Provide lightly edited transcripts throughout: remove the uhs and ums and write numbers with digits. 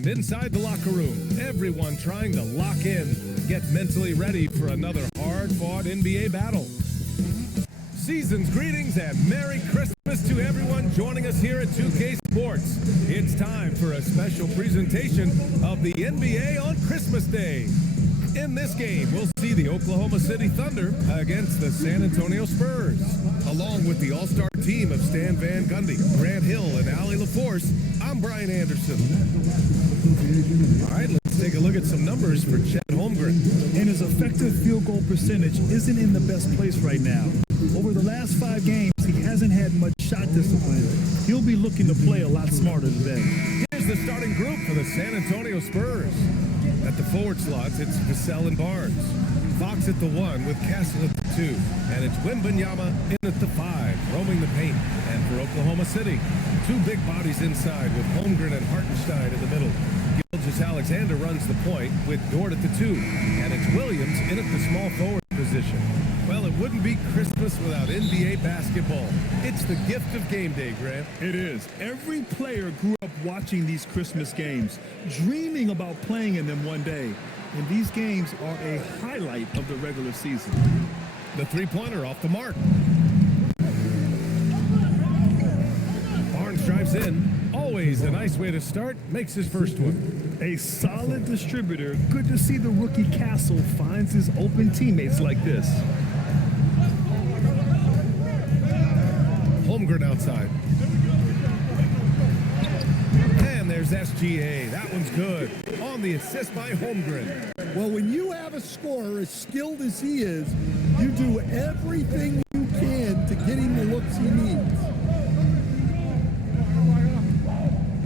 And inside the locker room, everyone trying to lock in, get mentally ready for another hard-fought NBA battle. Season's greetings and Merry Christmas to everyone joining us here at 2K Sports. It's time for a special presentation of the NBA on Christmas Day. In this game, we'll see the Oklahoma City Thunder against the San Antonio Spurs. Along with the all-star team of Stan Van Gundy, Grant Hill, and Allie LaForce, I'm Brian Anderson. All right, let's take a look at some numbers for Chet Holmgren. And his effective field goal percentage isn't in the best place right now. Over the last 5 games, he hasn't had much shot discipline. He'll be looking to play a lot smarter today. Here's the starting group for the San Antonio Spurs. At the forward slots, it's Vassell and Barnes. Fox at the 1 with Castle at the 2. And it's Wembanyama in at the 5, roaming the paint. And for Oklahoma City, 2 big bodies inside with Holmgren and Hartenstein in the middle. Gilgeous-Alexander runs the point with Dort at the 2. And it's Williams in at the small forward position. Well, it wouldn't be Christmas without NBA basketball. It's the gift of game day, Grant. It is. Every player grew up watching these Christmas games, dreaming about playing in them one day. And these games are a highlight of the regular season. The three-pointer off the mark. Barnes drives in. Always a nice way to start. Makes his first one. A solid distributor. Good to see the rookie Castle finds his open teammates like this. Holmgren outside. And there's SGA. That one's good. On the assist by Holmgren. Well, when you have a scorer as skilled as he is, you do everything you can to get him the looks he needs.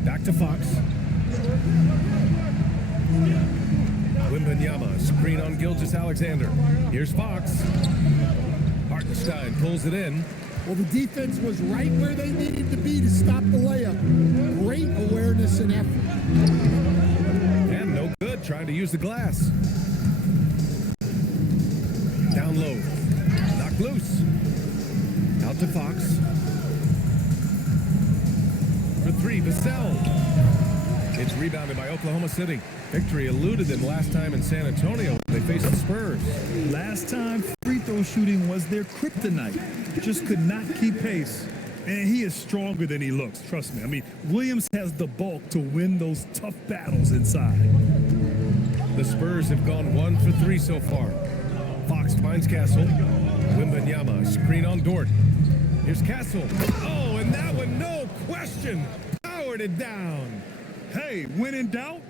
Back to Fox. Wembanyama, screen on Gilgeous-Alexander. Here's Fox. Hartenstein pulls it in. Well, the defense was right where they needed to be to stop the layup. Great awareness and effort. And no good, trying to use the glass. Down low. Knocked loose. Out to Fox. For 3, Vassell. It's rebounded by Oklahoma City. Victory eluded them last time in San Antonio. They faced the Spurs. Last time, free throw shooting was their kryptonite. Just could not keep pace. And he is stronger than he looks, trust me. I mean, Williams has the bulk to win those tough battles inside. The Spurs have gone 1 for 3 so far. Fox finds Castle. Wembanyama, screen on Dort. Here's Castle. Oh, and that one, no question, powered it down. Hey, when in doubt,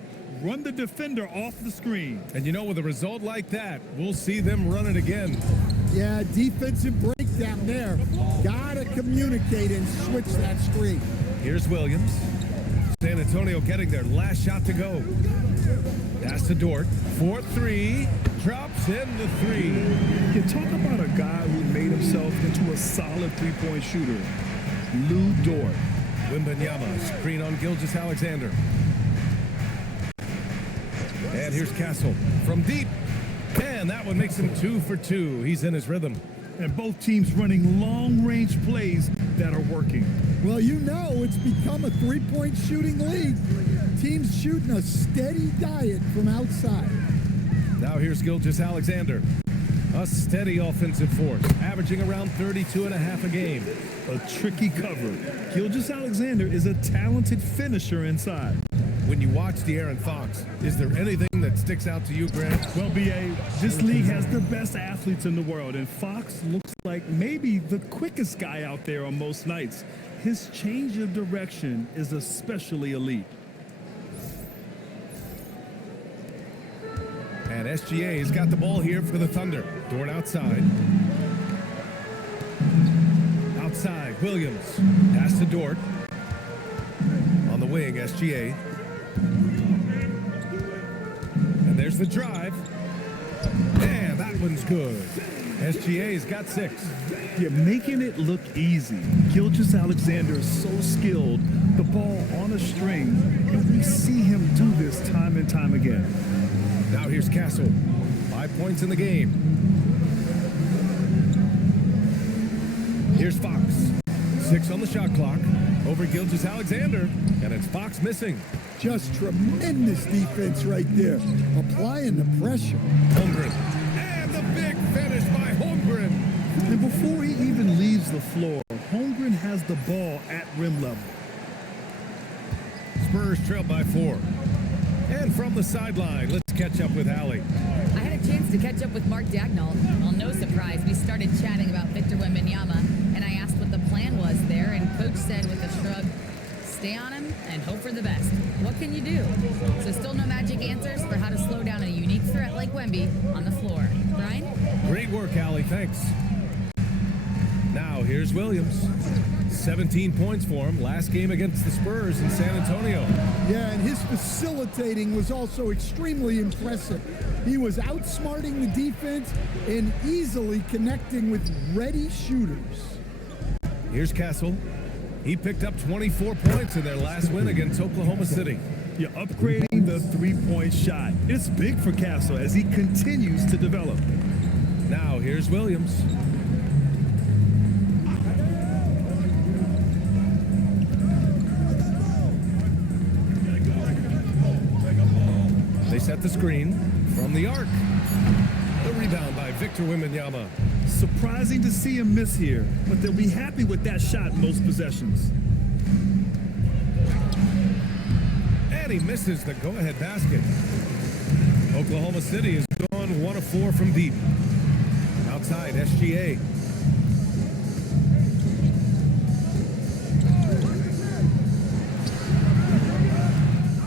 run the defender off the screen. And you know, with a result like that, we'll see them run it again. Yeah, defensive breakdown there. Gotta communicate and switch that screen. Here's Williams. San Antonio getting their last shot to go. Pass to Dort. 4-3. Drops in the 3. You talk about a guy who made himself into a solid three-point shooter. Lou Dort. Wembanyama, screen on Gilgeous-Alexander. And here's Castle from deep. And that one makes him 2 for 2. He's in his rhythm. And both teams running long-range plays that are working. Well, you know it's become a three-point shooting league. Teams shooting a steady diet from outside. Now here's Gilgeous-Alexander. A steady offensive force, averaging around 32.5 a game. A tricky cover. Gilgeous-Alexander is a talented finisher inside. When you watch De'Aaron Fox, is there anything that sticks out to you, Grant? Well, B.A., this league has the best athletes in the world, and Fox looks like maybe the quickest guy out there on most nights. His change of direction is especially elite. And SGA's got the ball here for the Thunder. Dort outside. Outside, Williams. Pass to Dort. On the wing, SGA. And there's the drive. And that one's good. SGA's got 6. You're making it look easy. Gilgeous-Alexander is so skilled. The ball on a string. And we see him do this time and time again. Now here's Castle. 5 points in the game. Here's Fox. 6 on the shot clock. Over Gilgeous-Alexander, and it's Fox missing. Just tremendous defense right there. Applying the pressure. Holmgren. And the big finish by Holmgren. And before he even leaves the floor, Holmgren has the ball at rim level. Spurs trail by 4. And from the sideline, let's catch up with Allie. I had a chance to catch up with Mark Dagnall. Well, no surprise, we started chatting about Victor Wembanyama, and I asked what the plan was there, and Coach said with a shrug, stay on him and hope for the best. What can you do? So still no magic answers for how to slow down a unique threat like Wemby on the floor. Brian? Great work, Allie. Thanks. Now, here's Williams. 17 points for him last game against the Spurs in San Antonio. Yeah, and his facilitating was also extremely impressive. He was outsmarting the defense and easily connecting with ready shooters. Here's Castle. He picked up 24 points in their last win against Oklahoma City. You're upgrading the three-point shot. It's big for Castle as he continues to develop. Now, here's Williams. They set the screen from the arc. The rebound by Victor Wembanyama. Surprising to see him miss here, but they'll be happy with that shot most possessions. And he misses the go-ahead basket. Oklahoma City is gone 1 of 4 from deep. Outside, SGA.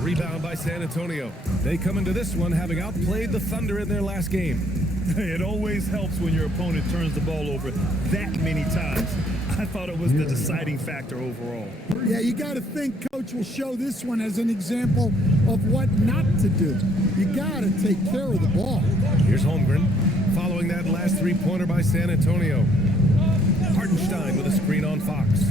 Rebound by San Antonio. They come into this one having outplayed the Thunder in their last game. It always helps when your opponent turns the ball over that many times. I thought it was the deciding factor overall. Yeah, you got to think Coach will show this one as an example of what not to do. You got to take care of the ball. Here's Holmgren following that last three-pointer by San Antonio. Hartenstein with a screen on Fox.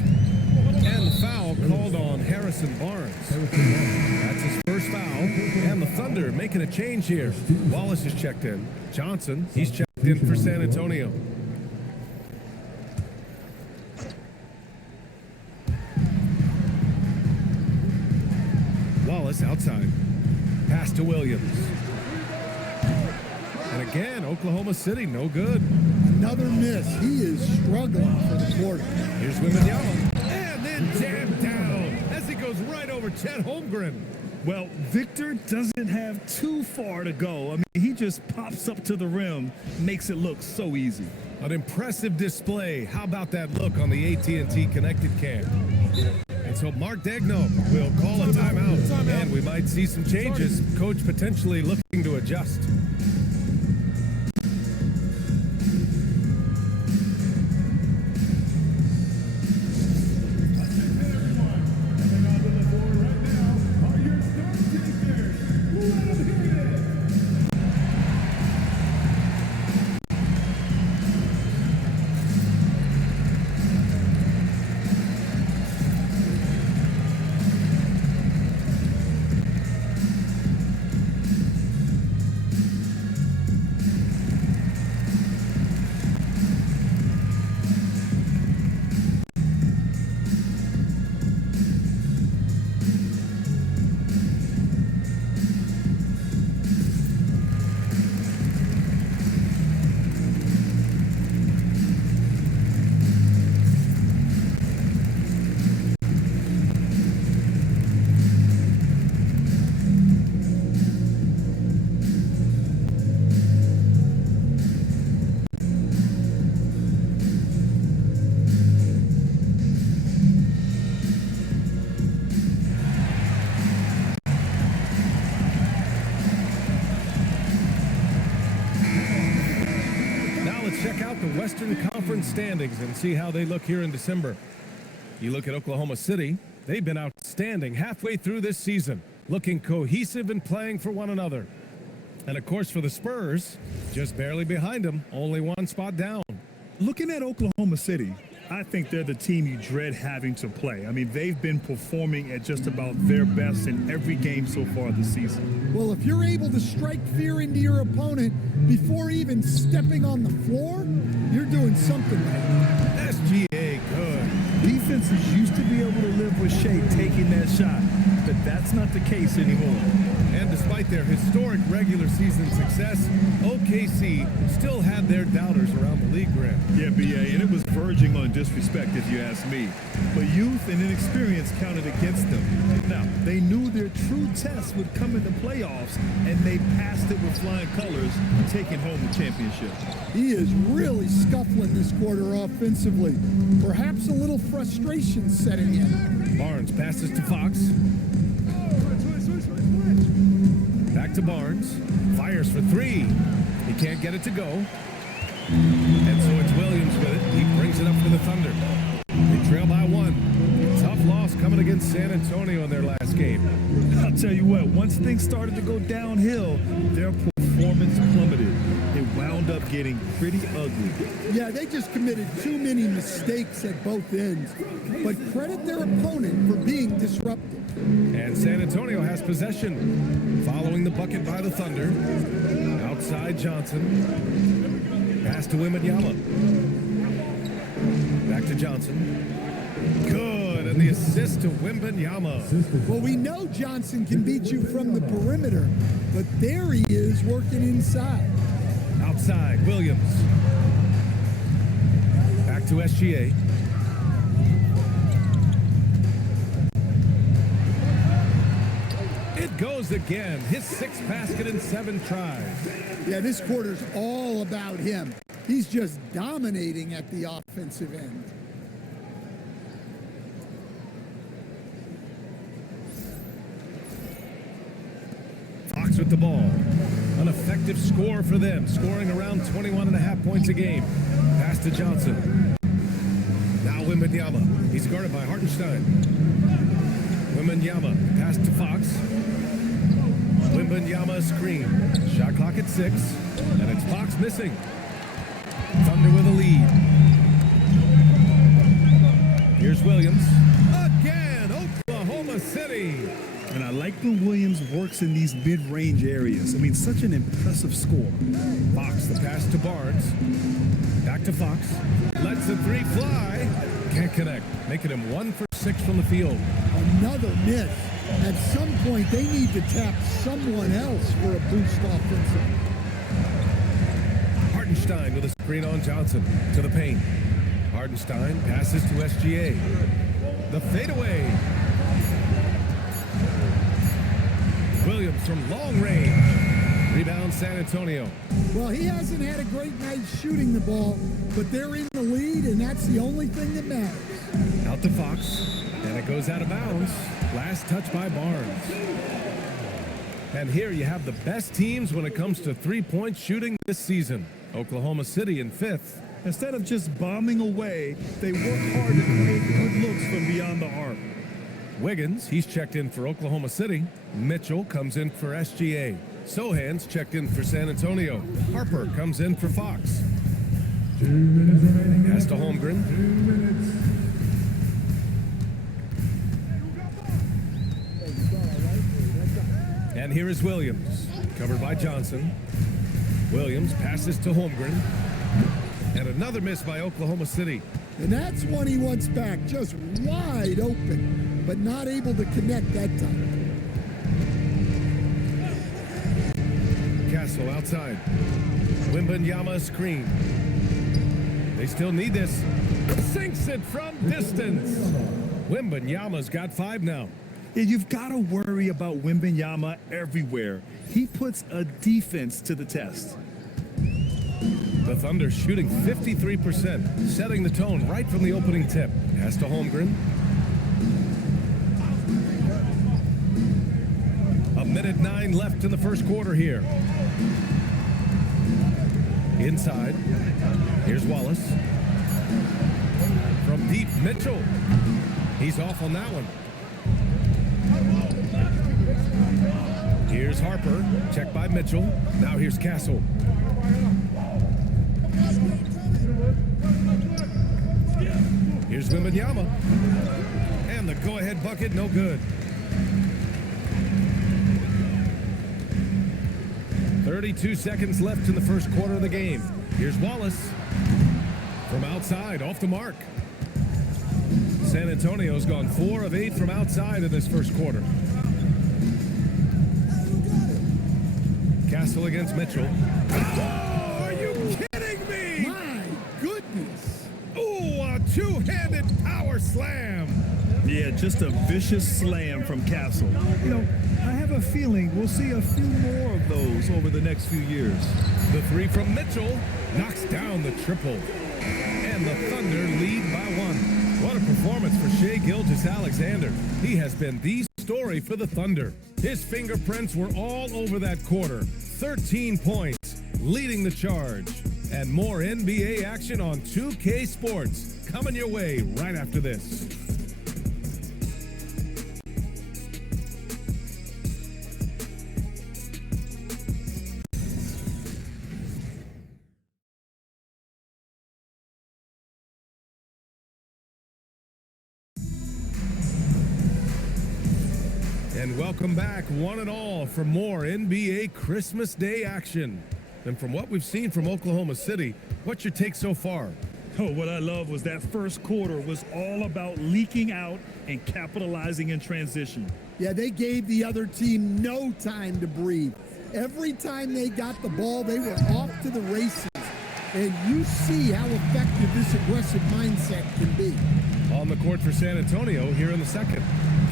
And the foul called on Harrison Barnes. That's his first foul. And the Thunder making a change here. Wallace is checked in. Johnson, he's checked in for San Antonio. Wallace outside. Pass to Williams. And again, Oklahoma City, no good. Another miss. He is struggling for the quarter. Here's Wembanyama. And then jammed down as he goes right over Chet Holmgren. Well, Victor doesn't have too far to go. I mean, he just pops up to the rim, makes it look so easy. An impressive display. How about that look on the AT&T Connected Cam? And so Mark Dagnall will call a timeout. And we might see some changes. Coach potentially looking to adjust. Western Conference standings and see how they look here in December. You look at Oklahoma City, they've been outstanding halfway through this season, looking cohesive and playing for one another. And of course for the Spurs, just barely behind them, only one spot down. Looking at Oklahoma City, I think they're the team you dread having to play. I mean, they've been performing at just about their best in every game so far this season. Well, if you're able to strike fear into your opponent before even stepping on the floor, you're doing something right. SGA good. Defense defenses used to be able to live with Shea taking that shot, but that's not the case anymore. And despite their historic regular season success, OKC still had their doubters around the league rim. Yeah, B.A., and it was verging on disrespect if you ask me. But youth and inexperience counted against them. Now, they knew their true test would come in the playoffs, and they passed it with flying colors, taking home the championship. He is really scuffling this quarter offensively. Perhaps a little frustration setting in. Barnes passes to Fox. Back to Barnes. Fires for three. He can't get it to go. And so it's Williams with it. He brings it up for the Thunder. They trail by one. Tough loss coming against San Antonio in their last game. I'll tell you what, once things started to go downhill, their performance plummeted. It wound up getting pretty ugly. Yeah, they just committed too many mistakes at both ends. But credit their opponent for being disruptive. And San Antonio has possession. Following the bucket by the Thunder. Outside Johnson. Pass to Wembanyama. Back to Johnson. Good, and the assist to Wembanyama. Well, we know Johnson can beat you from the perimeter, but there he is working inside. Outside, Williams. Back to SGA. It goes again. His sixth basket in 7 tries. Yeah, this quarter's all about him. He's just dominating at the offensive end. Fox with the ball. An effective score for them, scoring around 21.5 points a game. Pass to Johnson. Now Wembanyama. He's guarded by Hartenstein. Wembanyama. Pass to Fox. Wembanyama screen. Shot clock at 6. And it's Fox missing. Thunder with a lead. Here's Williams. Again, Oklahoma City. And I like when Williams works in these mid-range areas. I mean, such an impressive score. Fox, the pass to Barnes. Back to Fox. Lets the three fly. Can't connect. Making him 1 for 6 from the field. Another miss. At some point, they need to tap someone else for a boost offensively. Hartenstein with a screen on Johnson to the paint. Hartenstein passes to SGA. The fadeaway. Williams from long range. Rebound San Antonio. Well, he hasn't had a great night shooting the ball, but they're in the lead, and that's the only thing that matters. Out to Fox, and it goes out of bounds. Last touch by Barnes. And here you have the best teams when it comes to three-point shooting this season. Oklahoma City in 5th. Instead of just bombing away, they work hard to create good looks from beyond the arc. Wiggins, he's checked in for Oklahoma City. Mitchell comes in for SGA. Sohan's checked in for San Antonio. Harper comes in for Fox. 2 minutes remaining. Pass to Holmgren. 2 minutes. And here is Williams, covered by Johnson. Williams passes to Holmgren. And another miss by Oklahoma City. And that's one he wants back, just wide open, but not able to connect that time. Castle outside. Wembanyama screen. They still need this. Sinks it from distance. Wembanyama's got 5 now. Yeah, you've got to worry about Wembanyama everywhere. He puts a defense to the test. The Thunder shooting 53%, setting the tone right from the opening tip. Pass to Holmgren. A minute 9 left in the first quarter here. Inside. Here's Wallace. From deep, Mitchell. He's off on that one. Here's Harper. Checked by Mitchell. Now here's Castle. Here's Wembanyama. And the go-ahead bucket, no good. 32 seconds left in the first quarter of the game. Here's Wallace. From outside, off the mark. San Antonio's gone 4 of 8 from outside in this first quarter. Castle against Mitchell. Oh, are you kidding me? My goodness. Ooh, a two-handed power slam. Yeah, just a vicious slam from Castle. You know, I have a feeling we'll see a few more of those over the next few years. The three from Mitchell knocks down the triple. And the Thunder lead by 1. What a performance for Shai Gilgeous-Alexander. He has been the story for the Thunder. His fingerprints were all over that quarter. 13 points, leading the charge. And more NBA action on 2K Sports coming your way right after this. And welcome back, one and all, for more NBA Christmas Day action. And from what we've seen from Oklahoma City, what's your take so far? Oh, what I love was that first quarter was all about leaking out and capitalizing in transition. Yeah, they gave the other team no time to breathe. Every time they got the ball, they were off to the races. And you see how effective this aggressive mindset can be. On the court for San Antonio here in the second.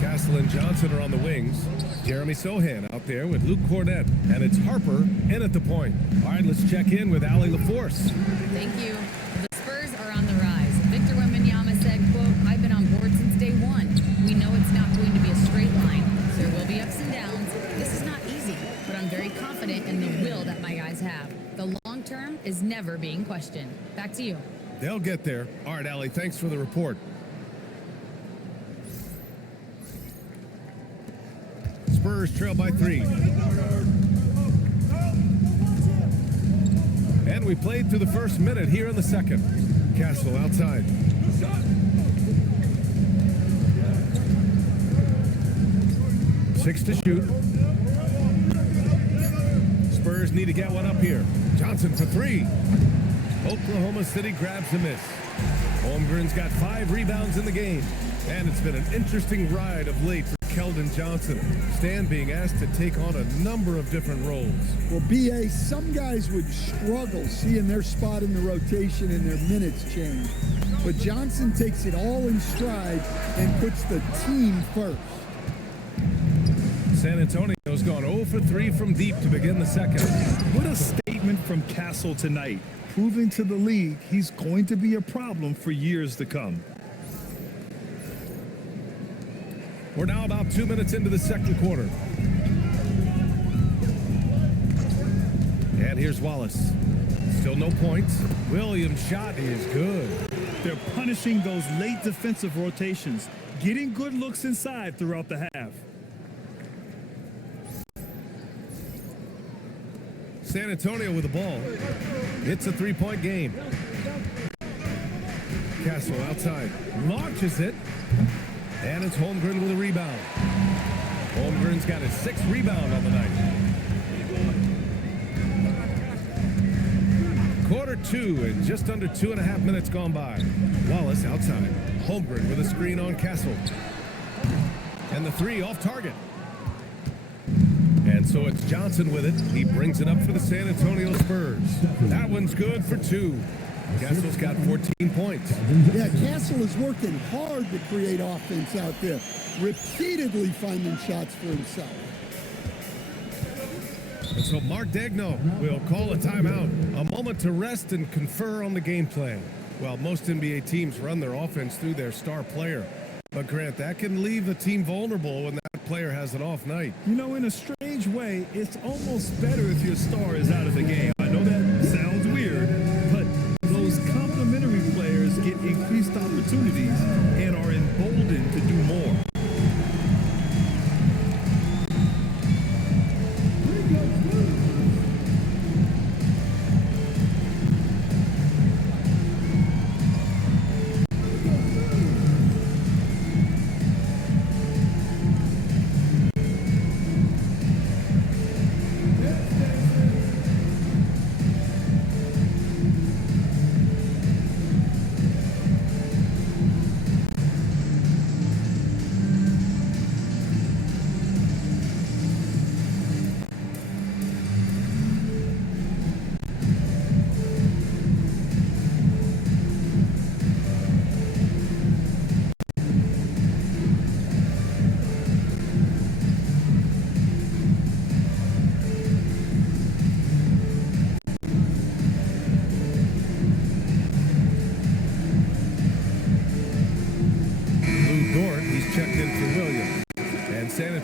Castle and Johnson are on the wings. Jeremy Sohan out there with Luke Cornett. And it's Harper in at the point. All right, let's check in with Allie LaForce. Thank you. The Spurs are on the rise. Victor Wembanyama said, quote, "I've been on board since day one. We know it's not going to be a straight line. There will be ups and downs. This is not easy, but I'm very confident in the will that my guys have. The long term is never being questioned." Back to you. They'll get there. All right, Allie, thanks for the report. Spurs trail by 3. And we played through the first minute here in the second. Castle outside. Six to shoot. Spurs need to get one up here. Johnson for 3. Oklahoma City grabs a miss. Holmgren's got 5 rebounds in the game. And it's been an interesting ride of late for Keldon Johnson. Stan being asked to take on a number of different roles. Well, B.A., some guys would struggle seeing their spot in the rotation and their minutes change. But Johnson takes it all in stride and puts the team first. San Antonio's gone 0 for 3 from deep to begin the second. What a statement from Castle tonight, proving to the league he's going to be a problem for years to come. We're now about 2 minutes into the second quarter. And here's Wallace. Still no points. Williams' shot is good. They're punishing those late defensive rotations, getting good looks inside throughout the half. San Antonio with the ball. It's a 3-point game. Castle outside. Launches it. And it's Holmgren with a rebound. Holmgren's got his 6th rebound on the night. Quarter 2 and just under 2.5 minutes gone by. Wallace outside. Holmgren with a screen on Castle. And the 3 off target. And so it's Johnson with it. He brings it up for the San Antonio Spurs. That one's good for 2. Castle's got 14 points. Yeah, Castle is working hard to create offense out there, repeatedly finding shots for himself. And so Mark Daigneault will call a timeout, a moment to rest and confer on the game plan. Well, most NBA teams run their offense through their star player. But Grant, that can leave the team vulnerable when that player has an off night. You know, in a strange way, it's almost better if your star is out of the game. I know that sounds weird, but those complementary players get increased opportunities and are emboldened to do more.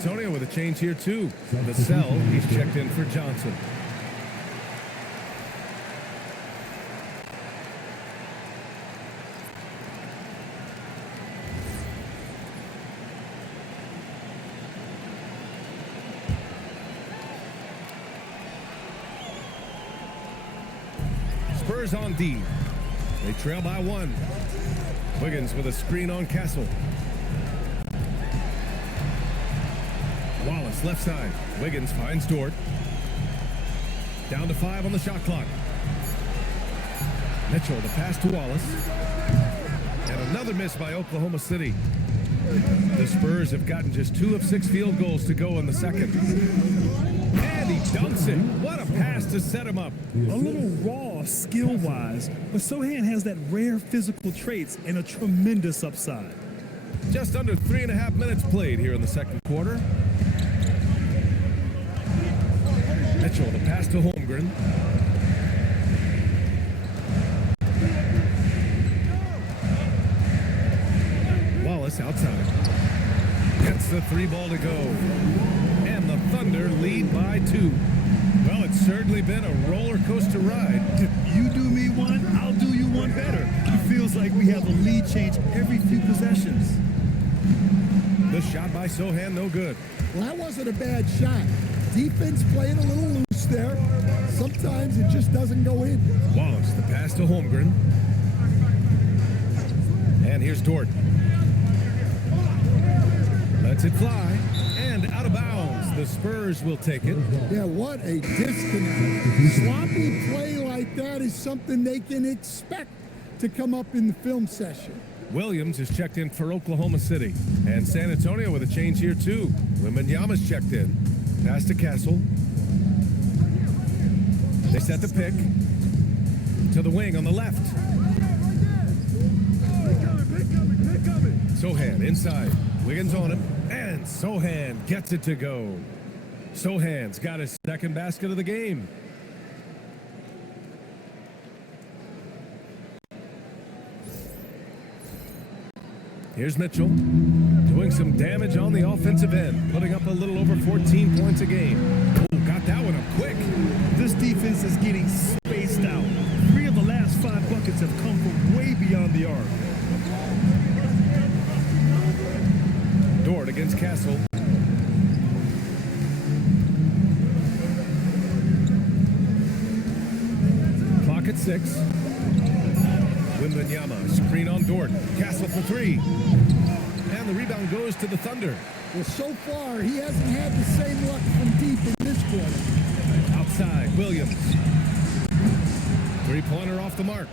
Antonio with a change here, too. Vassell, he's checked in for Johnson. Spurs on D. They trail by 1. Wiggins with a screen on Castle. Wallace left side. Wiggins finds Dort. Down to 5 on the shot clock. Mitchell, the pass to Wallace. And another miss by Oklahoma City. The Spurs have gotten just 2 of 6 field goals to go in the second. And he dunks it. What a pass to set him up. A little raw skill-wise, but Sohan has that rare physical traits and a tremendous upside. Just under 3.5 minutes played here in the second quarter. Mitchell, the pass to Holmgren. Wallace outside. Gets the 3 ball to go. And the Thunder lead by 2. Well, it's certainly been a roller coaster ride. If you do me one, I'll do you one better. It feels like we have a lead change every few possessions. The shot by Sohan, no good. Well, that wasn't a bad shot. Defense playing a little loose there. Sometimes it just doesn't go in. Wallace, the pass to Holmgren. And here's Dort. Lets it fly. And out of bounds. The Spurs will take it. Yeah, what a disconnect. Sloppy play like that is something they can expect to come up in the film session. Williams is checked in for Oklahoma City. And San Antonio with a change here, too. Wembanyama's checked in. Pass to Castle. They set the pick to the wing on the left. Sohan inside. Wiggins on him. And Sohan gets it to go. Sohan's got his second basket of the game. Here's Mitchell doing some damage on the offensive end, putting up a little over 14 points a game. Oh, got that one up quick. This defense is getting spaced out. 3 of the last 5 buckets have come from way beyond the arc. Dort against Castle. Clock at 6. Wembanyama, screen on Dort. Castle for 3. And the rebound goes to the Thunder. Well, so far, he hasn't had the same luck from deep in this quarter. Outside, Williams. 3-pointer off the mark.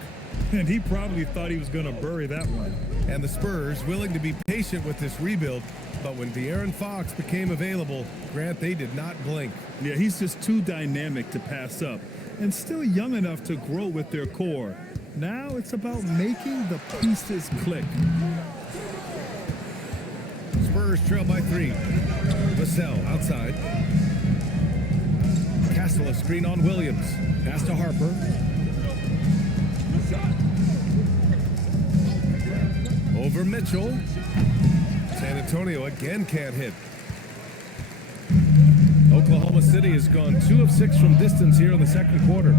And he probably thought he was going to bury that one. And the Spurs willing to be patient with this rebuild, but when De'Aaron Fox became available, Grant, they did not blink. Yeah, he's just too dynamic to pass up and still young enough to grow with their core. Now it's about making the pieces click. Spurs trail by 3. Vassell outside. Castle a screen on Williams. Pass to Harper. Over Mitchell. San Antonio again can't hit. Oklahoma City has gone 2 of 6 from distance here in the second quarter.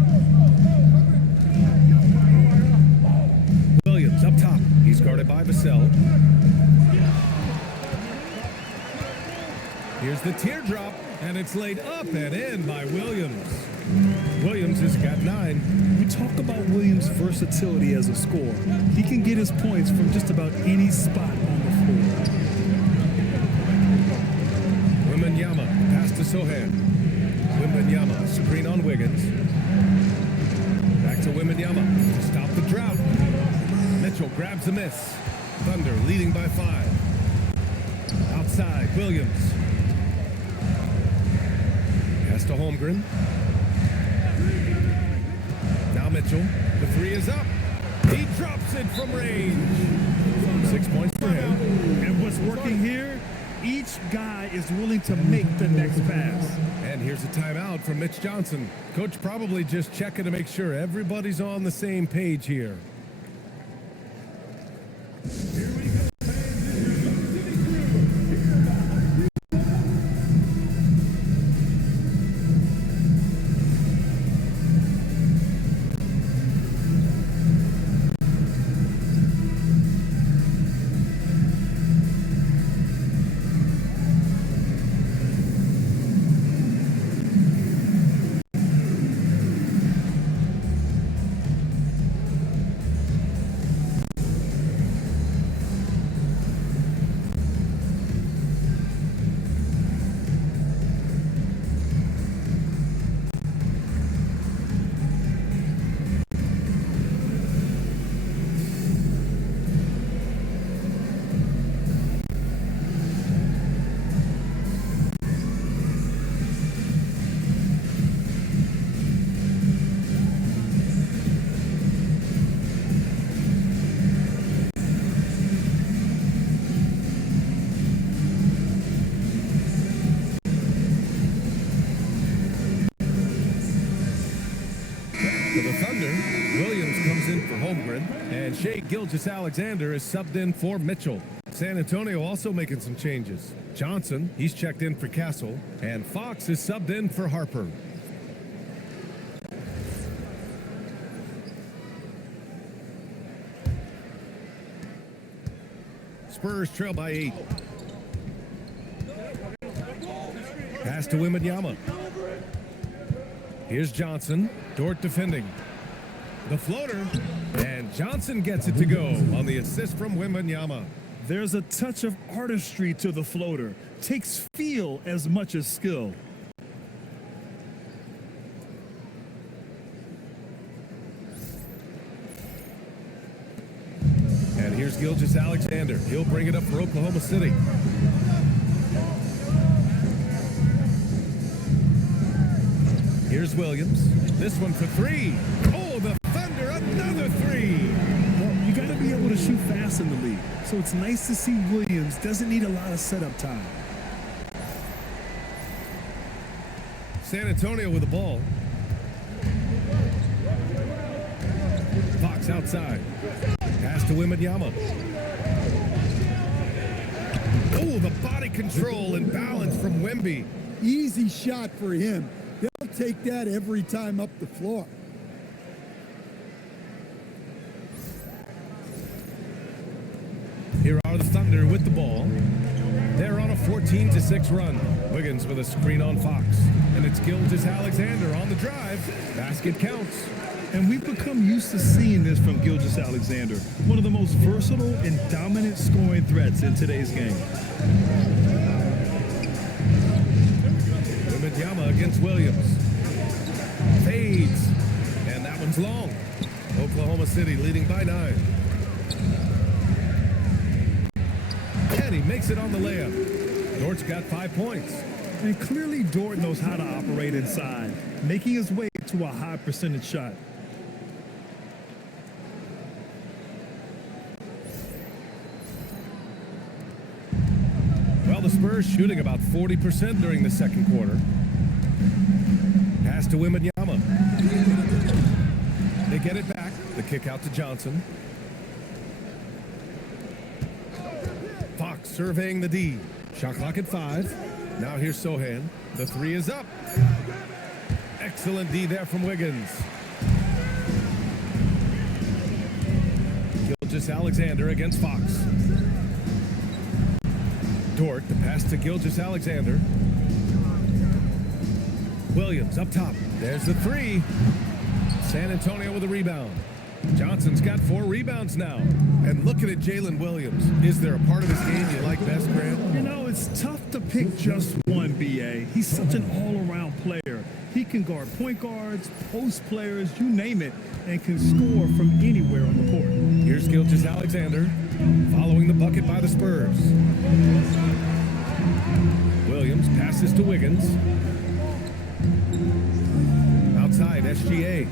Williams up top. He's guarded by Vassell. Here's the teardrop, and it's laid up and in by Williams. Williams has got 9. We talk about Williams' versatility as a scorer. He can get his points from just about any spot on the floor. Wembanyama, pass to Sohan. Wembanyama, screen on Wiggins. Back to Wembanyama to stop the drought. Mitchell grabs a miss. Thunder leading by 5. Outside, Williams. Pass to Holmgren. Now Mitchell. The 3 is up. He drops it from range. 6 points for him. And what's working here? Each guy is willing to make the next pass. And here's a timeout from Mitch Johnson. Coach probably just checking to make sure everybody's on the same page here. Holmgren, and Shea Gilgeous-Alexander is subbed in for Mitchell. San Antonio also making some changes. Johnson, he's checked in for Castle, and Fox is subbed in for Harper. Spurs trail by 8. Pass to Wembanyama. Here's Johnson. Dort defending. The floater. And Johnson gets it to go on the assist from Wembanyama. There's a touch of artistry to the floater. Takes feel as much as skill. And here's Gilgeous-Alexander. He'll bring it up for Oklahoma City. Here's Williams. This one for 3. Oh, the Thunder, another 3. Well, you got to be able to shoot fast in the league. So it's nice to see Williams doesn't need a lot of setup time. San Antonio with the ball. Fox outside. Pass to Wembanyama. Oh, the body control and balance from Wemby. Easy shot for him. He'll take that every time up the floor. Here are the Thunder with the ball. They're on a 14-6 run. Wiggins with a screen on Fox. And it's Gilgeous-Alexander on the drive. Basket counts. And we've become used to seeing this from Gilgeous-Alexander, one of the most versatile and dominant scoring threats in today's game. Wembanyama against Williams. Fades. And that one's long. Oklahoma City leading by 9. And he makes it on the layup. Dort's got 5 points. And clearly Dort knows how to operate inside, making his way to a high percentage shot. Well, the Spurs shooting about 40% during the second quarter. Pass to Wembanyama. They get it back. The kick out to Johnson. Fox surveying the D. Shot clock at 5. Now here's Sohan. The 3 is up. Excellent D there from Wiggins. Gilgeous-Alexander against Fox. Dort, the pass to Gilgeous-Alexander. Williams up top. There's the 3. San Antonio with a rebound. Johnson's got 4 rebounds now. And looking at Jalen Williams, is there a part of his game you like best, Grant? You know, it's tough to pick just one, B.A. He's such an all-around player. He can guard point guards, post players, you name it, and can score from anywhere on the court. Here's Gilgeous-Alexander, following the bucket by the Spurs. Williams passes to Wiggins. Outside, SGA.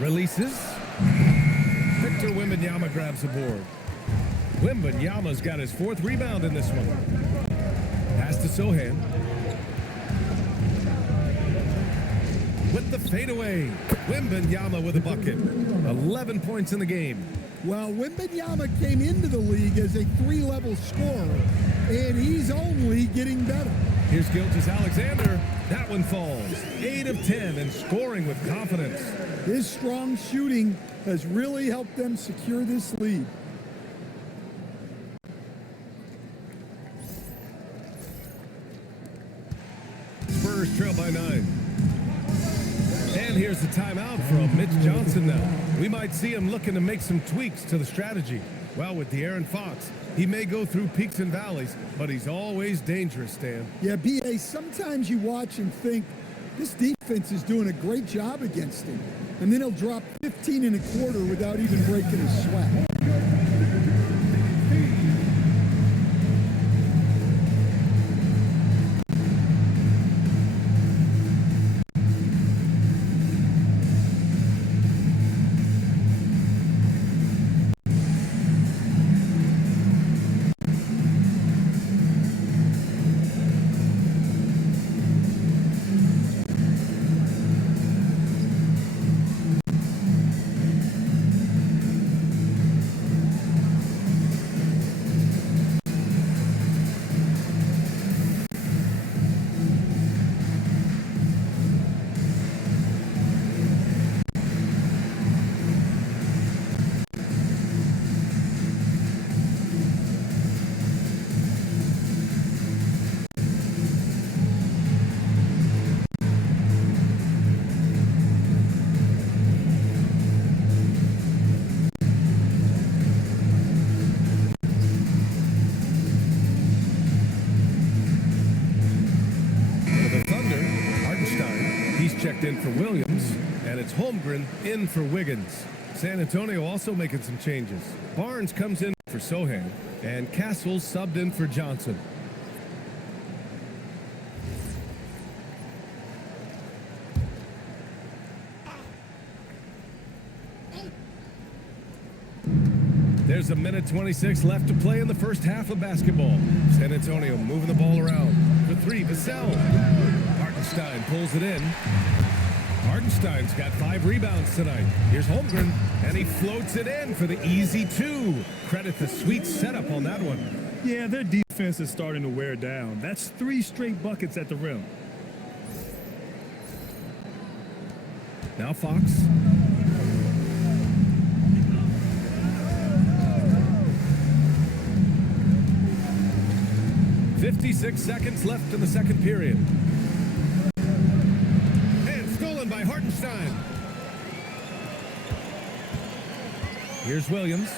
Releases. Victor Wembanyama grabs the board. Wembanyama's got his 4th rebound in this one. Pass to Sohan. With the fadeaway. Wembanyama with a bucket. 11 points in the game. Well, Wembanyama came into the league as a 3-level scorer, and he's only getting better. Here's Gilgeous-Alexander. That one falls. 8 of 10 and scoring with confidence. His strong shooting has really helped them secure this lead. Spurs trail by 9. And here's the timeout from Mitch Johnson now. We might see him looking to make some tweaks to the strategy. Well, with De'Aaron Fox, he may go through peaks and valleys, but he's always dangerous, Stan. Yeah, B.A., sometimes you watch and think, this defense is doing a great job against him. And then he'll drop 15 and a quarter without even breaking a sweat. It's Holmgren in for Wiggins. San Antonio also making some changes. Barnes comes in for Sohan, and Castle subbed in for Johnson. There's a minute 26 left to play in the first half of basketball. San Antonio moving the ball around. For three, Vassell. Hartenstein pulls it in. Hartenstein's got 5 rebounds tonight. Here's Holmgren, and he floats it in for the easy 2. Credit the sweet setup on that one. Yeah, their defense is starting to wear down. That's 3 straight buckets at the rim. Now Fox. "56 seconds left in the second period. And stolen by Hartenstein. Here's Williams.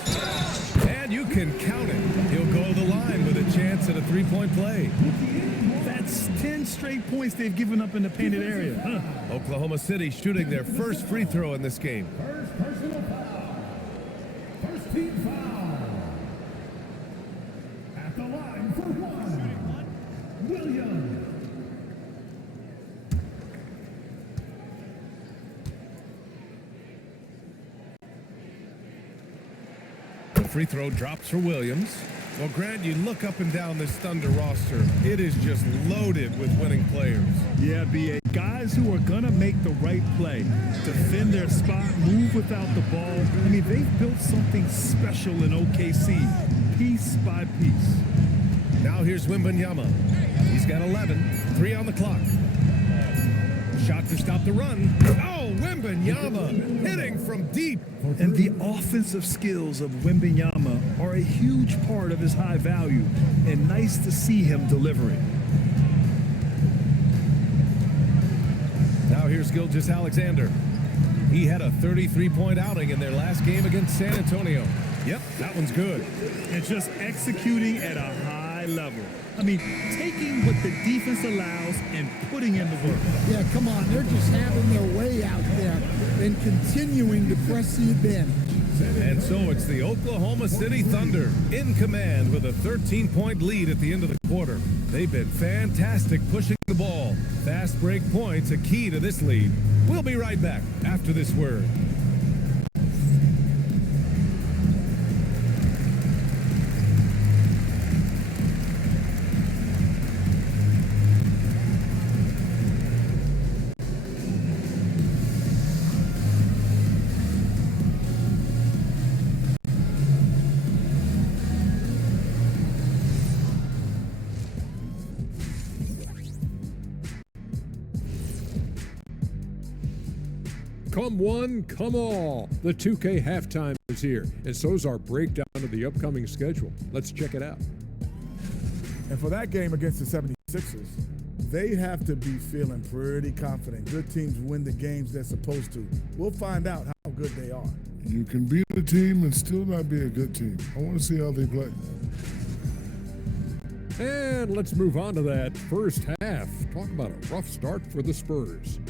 And you can count it. He'll go to the line with a chance at a 3-point play. That's 10 straight points they've given up in the painted area. Huh? Oklahoma City shooting their first free throw in this game. First personal foul. First team foul. At the line for 1. Williams. The free throw drops for Williams. Well, Grant, you look up and down this Thunder roster, it is just loaded with winning players. Yeah, B.A. Guys who are going to make the right play, defend their spot, move without the ball. I mean, they've built something special in OKC, piece by piece. Now here's Wembanyama. He's got 11, 3 on the clock. Shot to stop the run. Oh, Wembanyama hitting from deep. And the offensive skills of Wembanyama are a huge part of his high value, and nice to see him delivering. Now here's Gilgeous-Alexander. He had a 33-point outing in their last game against San Antonio. Yep, that one's good. And just executing at a high level. I mean, taking what the defense allows and putting in the work. Yeah, come on. They're just having their way out there and continuing to press the advantage. And so it's the Oklahoma City Thunder in command with a 13-point lead at the end of the quarter. They've been fantastic pushing the ball. Fast break points a key to this lead. We'll be right back after this word. Come one, come all. The 2K halftime is here, and so is our breakdown of the upcoming schedule. Let's check it out. And for that game against the 76ers, they have to be feeling pretty confident. Good teams win the games they're supposed to. We'll find out how good they are. You can beat a team and still not be a good team. I want to see how they play. And let's move on to that first half. Talk about a rough start for the Spurs.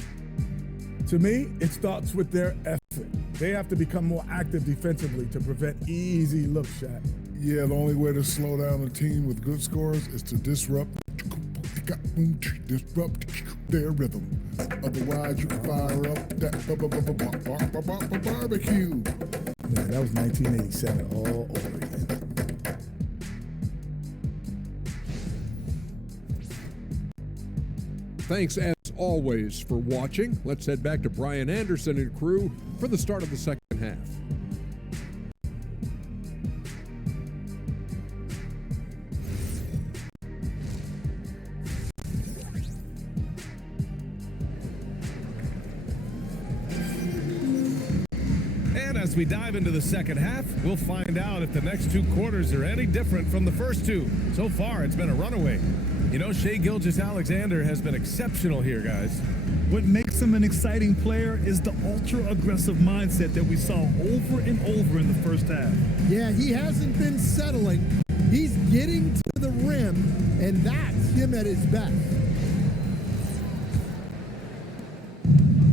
To me, it starts with their effort. They have to become more active defensively to prevent easy look shots. Yeah, the only way to slow down a team with good scores is to disrupt their rhythm. Otherwise, you can fire up that barbecue. Man, that was 1987 all over again. Thanks as always for watching. Let's head back to Brian Anderson and crew for the start of the second half. And as we dive into the second half, we'll find out if the next 2 quarters are any different from the first 2. So far, it's been a runaway. You know, Shai Gilgeous-Alexander has been exceptional here, guys. What makes him an exciting player is the ultra-aggressive mindset that we saw over and over in the first half. Yeah, he hasn't been settling. He's getting to the rim, and that's him at his best.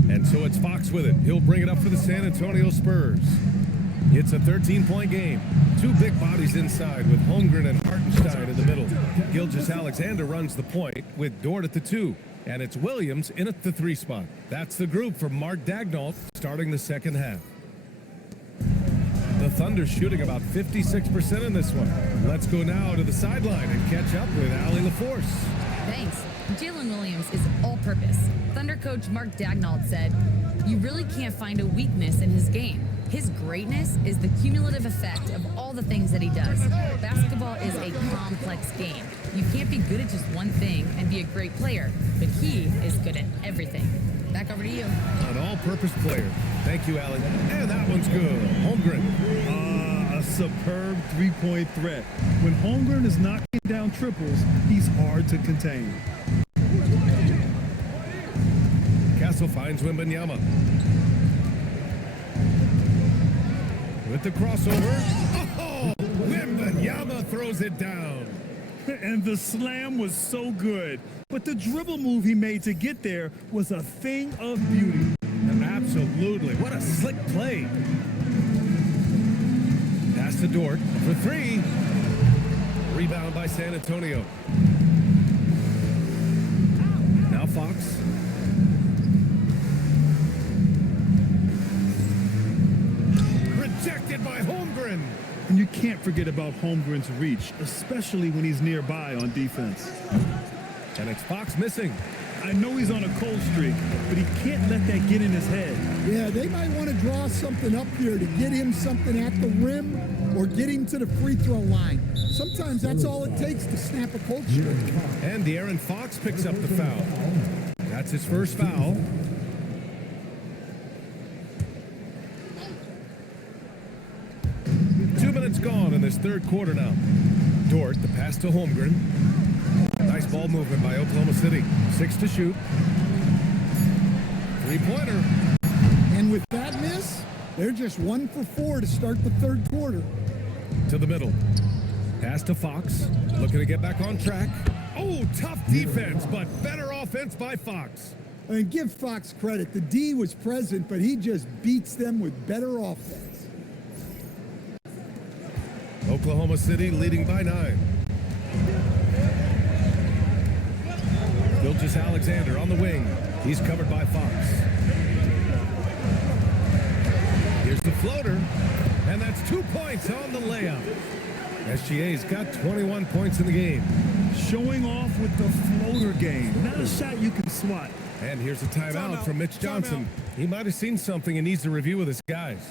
And So it's Fox with it. He'll bring it up for the San Antonio Spurs. It's a 13-point game. Two big bodies inside with Holmgren and Hartenstein in the middle. Gilgeous-Alexander runs the point with Dort at the 2. And it's Williams in at the 3 spot. That's the group for Mark Daigneault starting the second half. The Thunder shooting about 56% in this one. Let's go now to the sideline and catch up with Allie LaForce. Thanks. Jalen Williams is all-purpose. Thunder coach Mark Daigneault said, "You really can't find a weakness in his game. His greatness is the cumulative effect of all the things that he does. Basketball is a complex game. You can't be good at just one thing and be a great player, but he is good at everything." Back over to you. An all-purpose player. Thank you, Allie. And that one's good. Holmgren. A superb three-point threat. When Holmgren is knocking down triples, he's hard to contain. Castle finds Wembanyama. With the crossover. Oh! Wembanyama throws it down. And the slam was so good. But the dribble move he made to get there was a thing of beauty. Absolutely. What a slick play. Pass to Dort for 3. Rebound by San Antonio. Now Fox. Rejected by Holmgren. And you can't forget about Holmgren's reach, especially when he's nearby on defense. And it's Fox missing. I know he's on a cold streak, but he can't let that get in his head. Yeah, they might want to draw something up here to get him something at the rim or get him to the free throw line. Sometimes that's all it takes to snap a cold streak. And De'Aaron Fox picks up the foul. That's his first foul. It's gone in this third quarter now. Dort, the pass to Holmgren. Nice ball movement by Oklahoma City. 6 to shoot. Three-pointer. And with that miss, they're just 1 for 4 to start the third quarter. To the middle. Pass to Fox. Looking to get back on track. Oh, tough defense, but better offense by Fox. And give Fox credit. The D was present, but he just beats them with better offense. Oklahoma City leading by 9. Gilgeous-Alexander on the wing. He's covered by Fox. Here's the floater, and that's 2 points on the layup. SGA's got 21 points in the game. Showing off with the floater game. Not a shot you can swat. And here's a timeout from Mitch Johnson. He might have seen something and needs to review with his guys.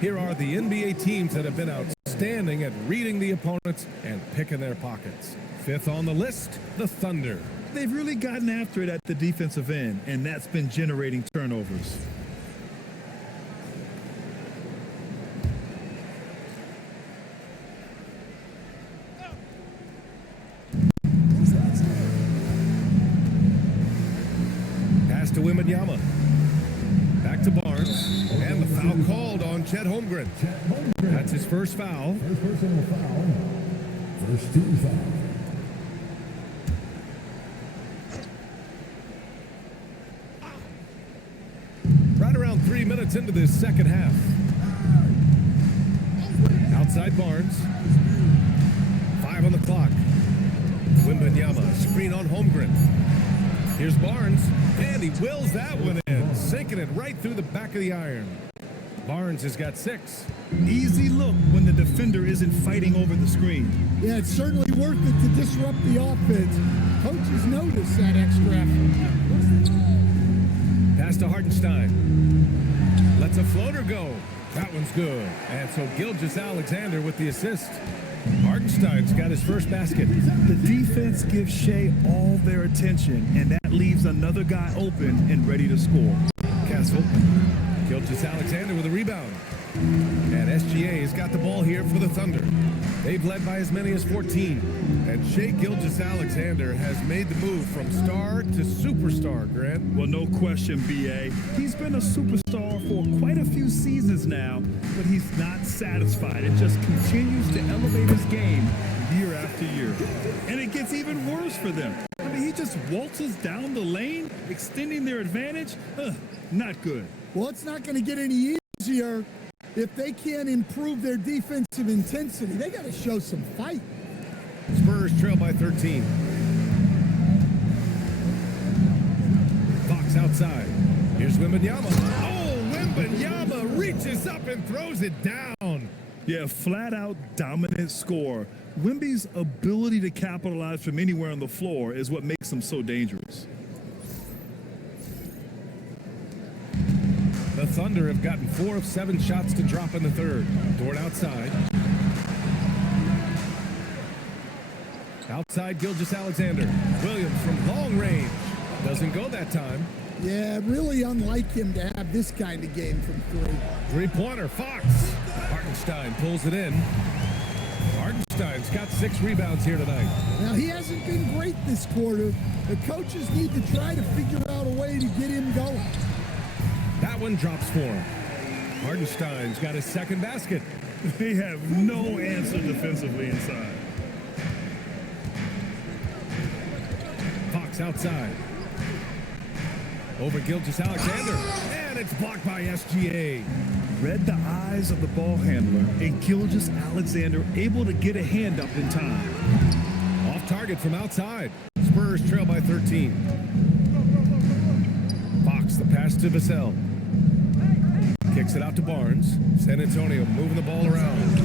Here are the NBA teams that have been outstanding at reading the opponents and picking their pockets. 5th on the list, the Thunder. They've really gotten after it at the defensive end, and that's been generating turnovers. Pass to Wembanyama. Back to Barnes. And the foul called on Chet Holmgren. That's his first foul. First personal foul. First team foul. right around 3 minutes into this second half. Outside Barnes. 5 on the clock. Wembanyama, screen on Holmgren. Here's Barnes, and he wills that one in, sinking it right through the back of the iron. Barnes has got 6. Easy look when the defender isn't fighting over the screen. Yeah, it's certainly worth it to disrupt the offense. Coaches notice that extra effort. Pass to Hartenstein. Lets a floater go. That one's good. And so Gilgeous-Alexander with the assist. Hartenstein's got his first basket. The defense gives Shea all their attention, and that leaves another guy open and ready to score. Castle. Gilgeous-Alexander with a rebound. And SGA has got the ball here for the Thunder. They've led by as many as 14. And Shea Gilgeous-Alexander has made the move from star to superstar, Grant. Well, no question, B.A. He's been a superstar for quite a few seasons now, but he's not satisfied. It just continues to elevate his game year after year. And it gets even worse for them. I mean, he just waltzes down the lane, extending their advantage. Not good. Well, it's not going to get any easier if they can't improve their defensive intensity. They got to show some fight. Spurs trail by 13. Fox outside. Here's Wembanyama. Oh, Wembanyama reaches up and throws it down. Yeah, flat-out dominant score. Wemby's ability to capitalize from anywhere on the floor is what makes him so dangerous. The Thunder have gotten 4 of 7 shots to drop in the third. Dort outside. Outside Gilgeous-Alexander. Williams from long range. Doesn't go that time. Yeah, really unlike him to have this kind of game from 3. Three-pointer, Fox. Hartenstein pulls it in. Hartenstein's got 6 rebounds here tonight. Now, he hasn't been great this quarter. The coaches need to try to figure out a way to get him going. That one drops for him. Hartenstein's got his second basket. They have no answer defensively inside. Fox outside. Over Gilgeous-Alexander. And it's blocked by SGA. Read the eyes of the ball handler, and Gilgeous-Alexander able to get a hand up in time. Off target from outside. Spurs trail by 13. Fox, the pass to Vassell. Kicks it out to Barnes. San Antonio moving the ball around.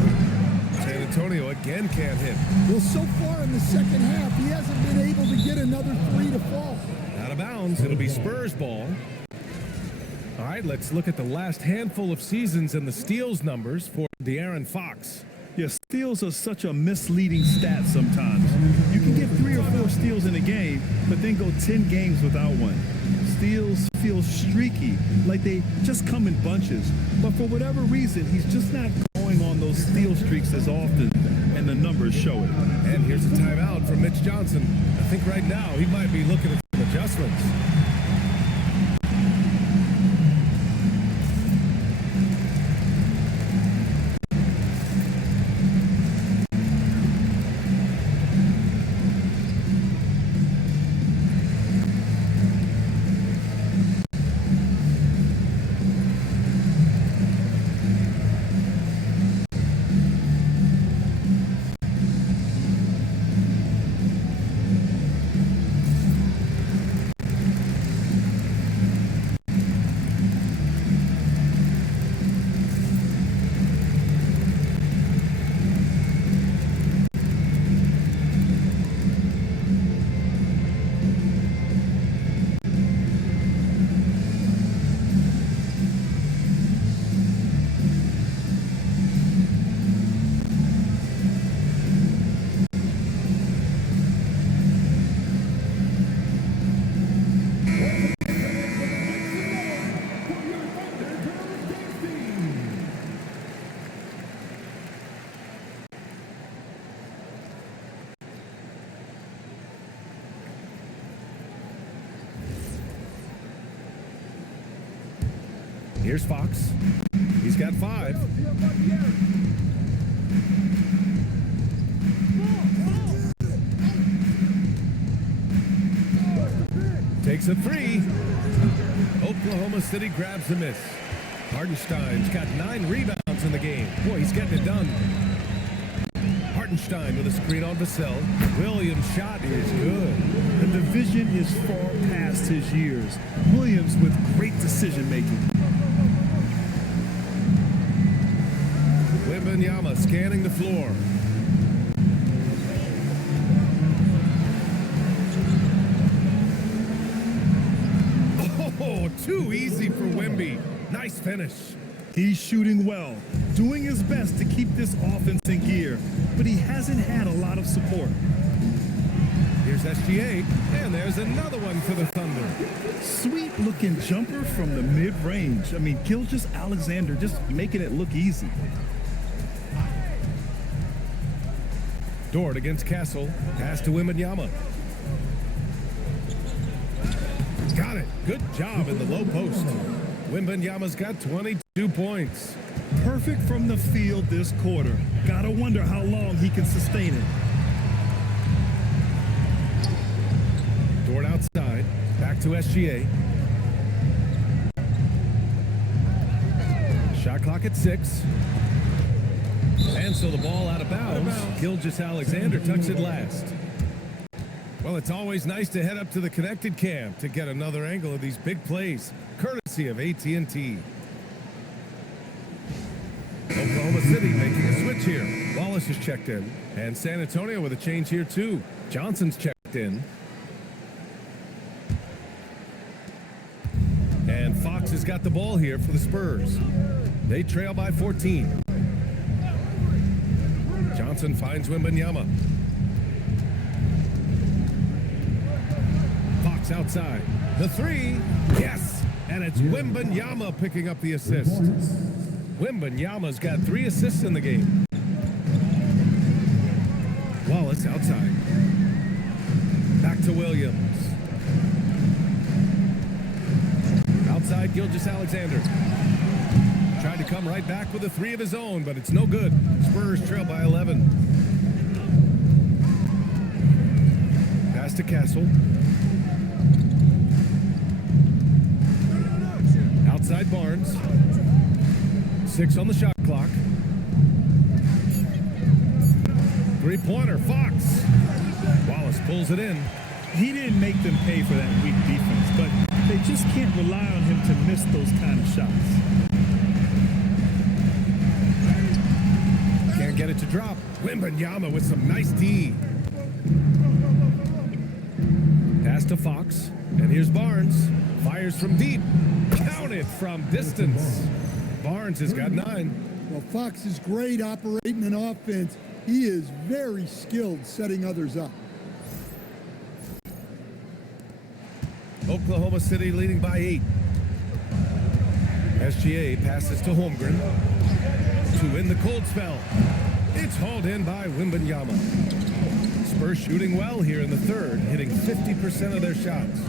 San Antonio again can't hit. Well, so far in the second half, he hasn't been able to get another 3 to fall. Out of bounds. It'll be Spurs ball. All right, let's look at the last handful of seasons and the steals numbers for De'Aaron Fox. Yeah, steals are such a misleading stat sometimes. You can get 3 or 4 steals in a game, but then go 10 games without one. Steals feel streaky, like they just come in bunches. But for whatever reason, he's just not going on those steal streaks as often, and the numbers show it. And here's a timeout from Mitch Johnson. I think right now he might be looking at some adjustments. Here's Fox. He's got 5. Takes a 3. Oklahoma City grabs the miss. Hartenstein's got 9 rebounds in the game. Boy, he's getting it done. Hartenstein with a screen on Vassell. Williams' shot is good. The division is far past his years. Williams with great decision making. Wembanyama scanning the floor. Oh, too easy for Wemby. Nice finish. He's shooting well, doing his best to keep this offense in gear, but he hasn't had a lot of support. Here's SGA, and there's another one for the Thunder. Sweet looking jumper from the mid-range. I mean, Gilgeous-Alexander just making it look easy. Dort against Castle. Pass to Wembanyama. Got it. Good job in the low post. Wembanyama's got 22 points. Perfect from the field this quarter. Gotta wonder how long he can sustain it. Dort outside. Back to SGA. Shot clock at 6. And so the ball out of bounds. Gilgeous-Alexander tucks it last. Well, it's always nice to head up to the connected cam to get another angle of these big plays, courtesy of AT&T. Oklahoma City making a switch here. Wallace is checked in, and San Antonio with a change here too. Johnson's checked in. And Fox has got the ball here for the Spurs. They trail by 14. Johnson finds Wembanyama. Fox outside. The 3. Yes! And it's Wembanyama picking up the assist. Wembanyama's got 3 assists in the game. Wallace outside. Back to Williams. Outside Gilgeous-Alexander. Tried to come right back with a 3 of his own, but it's no good. Spurs trail by 11. Pass to Castle. Outside Barnes. 6 on the shot clock. 3-pointer, Fox. Wallace pulls it in. He didn't make them pay for that weak defense, but they just can't rely on him to miss those kind of shots. Can't get it to drop. Wembanyama with some nice D. Pass to Fox. And here's Barnes. Fires from deep. Counted from distance. Barnes has got 9. Well, Fox is great operating an offense. He is very skilled setting others up. Oklahoma City leading by 8. SGA passes to Holmgren to win the cold spell. It's hauled in by Wembanyama. Spurs shooting well here in the third, hitting 50% of their shots.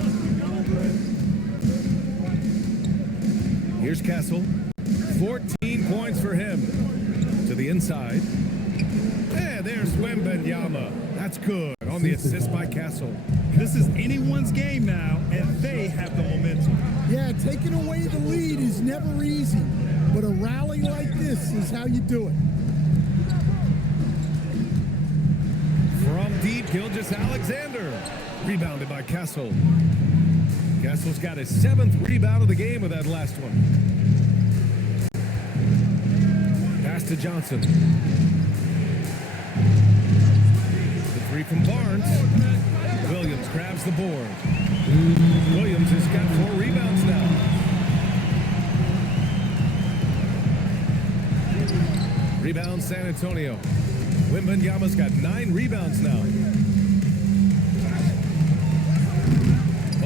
Here's Castle. 14 points for him. To the inside. And there's Wembanyama. That's good on the assist by Castle. This is anyone's game now, and they have the momentum. Yeah, taking away the lead is never easy, but a rally like this is how you do it. From deep, Gilgeous-Alexander. Rebounded by Castle. Castle's got his 7th rebound of the game with that last one. Pass to Johnson. The 3 from Barnes. Williams grabs the board. Williams has got 4 rebounds now. Rebound San Antonio. Wembanyama's got 9 rebounds now.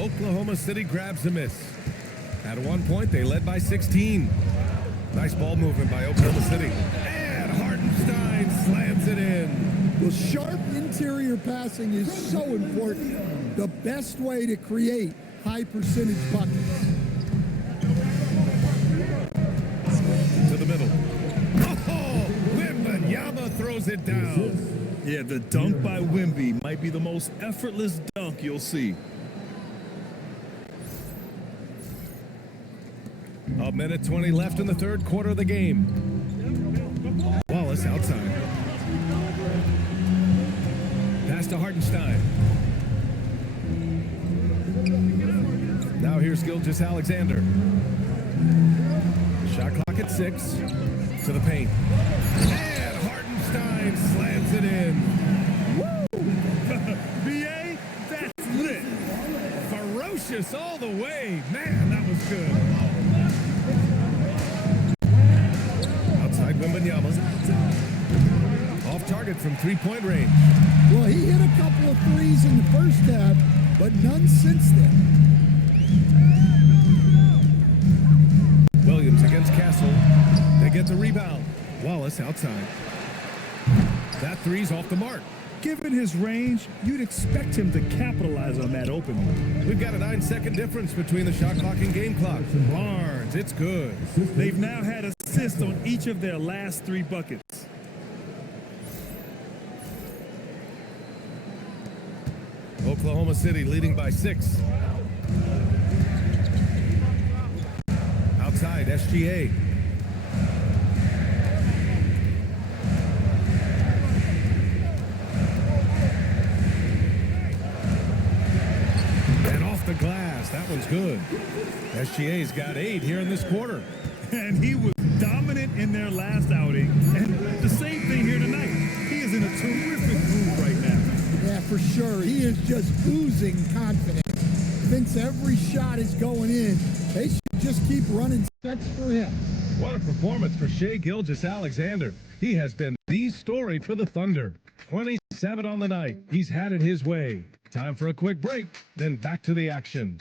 Oklahoma City grabs the miss. At one point, they led by 16. Nice ball movement by Oklahoma City. And Hartenstein slams it in. Well, sharp interior passing is so important. The best way to create high percentage buckets. To the middle. Oh, Wembanyama throws it down. Yeah, the dunk by Wemby might be the most effortless dunk you'll see. A minute 20 left in the third quarter of the game. Wallace outside. Pass to Hartenstein. Now here's Gilgeous-Alexander. Shot clock at 6. To the paint. And Hartenstein slams it in. BA, that's lit. Ferocious all the way. Man, that was good. Outside Wembanyama. Off target from three-point range. Well, he hit a couple of threes in the first half, but none since then. Williams against Castle. They get the rebound. Wallace outside. That three's off the mark. Given his range, you'd expect him to capitalize on that opening. We've got a 9-second difference between the shot clock and game clock. Barnes, it's good. They've now had assists on each of their last 3 buckets. Oklahoma City leading by 6. Outside, SGA. And off the glass. That one's good. SGA's got 8 here in this quarter. And he was dominant in their last outing. And the same thing here tonight. He is in a terrific mood right now. Yeah, for sure. He is just oozing confidence. Thinks every shot is going in. They should just keep running sets for him. What a performance for Shai Gilgeous-Alexander. He has been the story for the Thunder. 27 on the night. He's had it his way. Time for a quick break, then back to the action.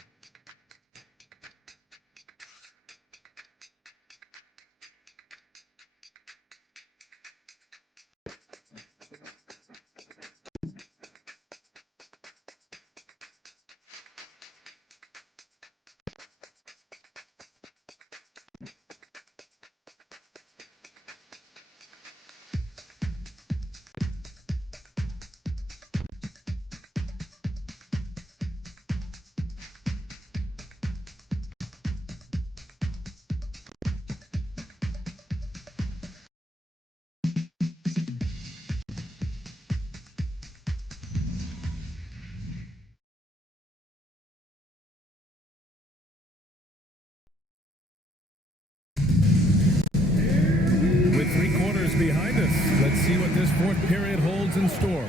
Behind us. Let's see what this fourth period holds in store.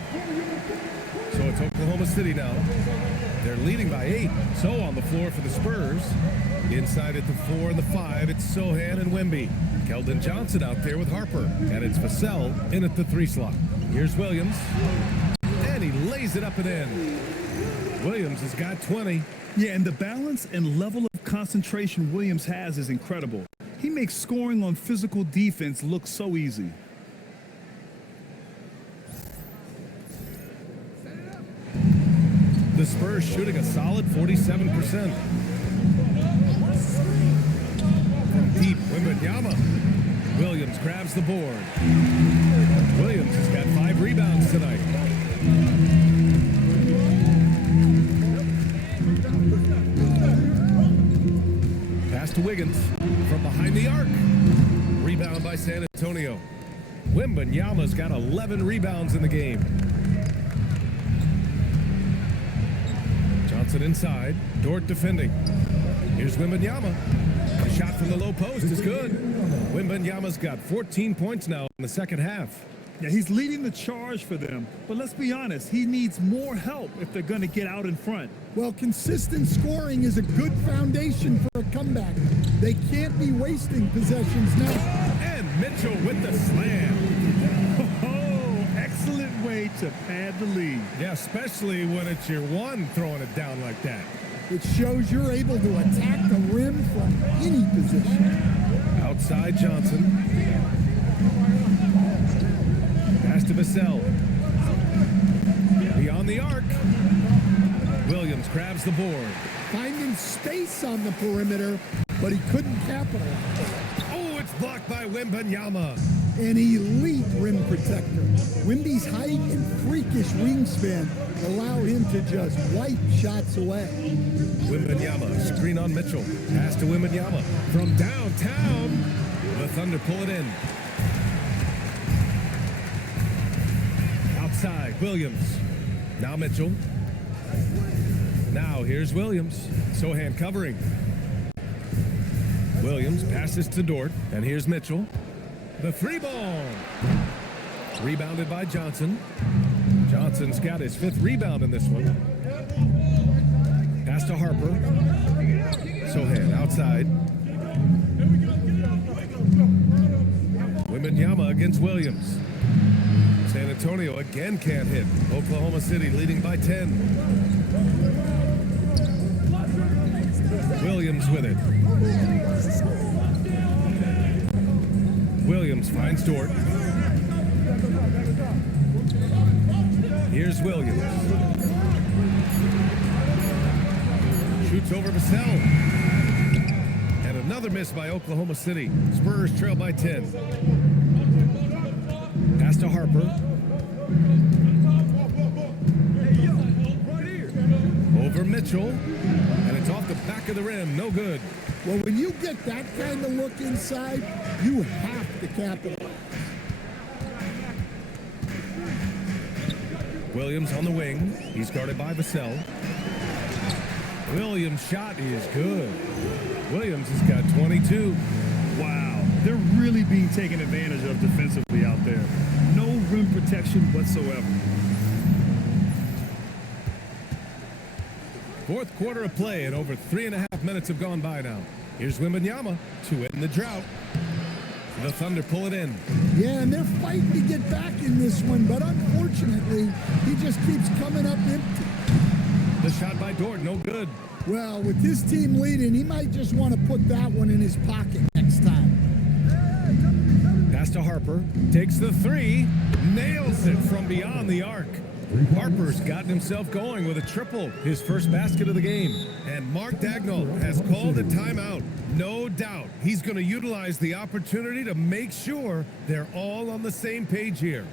So it's Oklahoma City now. They're leading by 8. So on the floor for the Spurs. Inside at the 4 and the 5, it's Sohan and Wemby. Keldon Johnson out there with Harper. And it's Vassell in at the 3 slot. Here's Williams. And he lays it up and in. Williams has got 20. Yeah, and the balance and level of concentration Williams has is incredible. He makes scoring on physical defense look so easy. The Spurs shooting a solid 47%. From deep, Wembanyama. Williams grabs the board. Williams has got 5 rebounds tonight. Pass to Wiggins from behind the arc. Rebound by San Antonio. Wembanyama's got 11 rebounds in the game. Johnson inside. Dort defending. Here's Wembanyama. The shot from the low post is good. Wembanyama's got 14 points now in the second half. Yeah, he's leading the charge for them. But let's be honest, he needs more help if they're going to get out in front. Well, consistent scoring is a good foundation for a comeback. They can't be wasting possessions now. And Mitchell with the slam. Oh, excellent way to pad the lead. Yeah, especially when it's your one throwing it down like that. It shows you're able to attack the rim from any position. Outside Johnson. Pass to Vassell. Beyond the arc. Williams grabs the board. Finding space on the perimeter, but he couldn't capitalize. Oh, it's blocked by Wembanyama. An elite rim protector. Wemby's height and freakish wingspan allow him to just wipe shots away. Wembanyama, screen on Mitchell. Pass to Wembanyama. From downtown, the Thunder pull it in. Outside, Williams. Now Mitchell. Now here's Williams. Sohan covering. Williams passes to Dort, and here's Mitchell. The three ball. Rebounded by Johnson. Johnson's got his 5th rebound in this one. Pass to Harper. Sohan outside. Wembanyama against Williams. San Antonio again can't hit. Oklahoma City leading by 10. Williams with it. Williams finds Dort. Here's Williams. Shoots over Vassell. And another miss by Oklahoma City. Spurs trail by 10. Pass to Harper. Over Mitchell. And it's off the back of the rim. No good. Well, when you get that kind of look inside, you have to capitalize. Williams on the wing. He's guarded by Vassell. Williams' shot is good. Williams has got 22. Wow, they're really being taken advantage of defensively out there. No rim protection whatsoever. 4th quarter of play, and over 3.5 minutes have gone by now. Here's Wembanyama to end the drought. The Thunder pull it in. Yeah, and they're fighting to get back in this one, but unfortunately, he just keeps coming up empty. The shot by Dort, no good. Well, with his team leading, he might just want to put that one in his pocket next time. Pass to Harper. Takes the 3. Nails it from beyond the arc. Harper's gotten himself going with a triple, his first basket of the game. And Mark Daigneault has called a timeout. No doubt he's going to utilize the opportunity to make sure they're all on the same page here.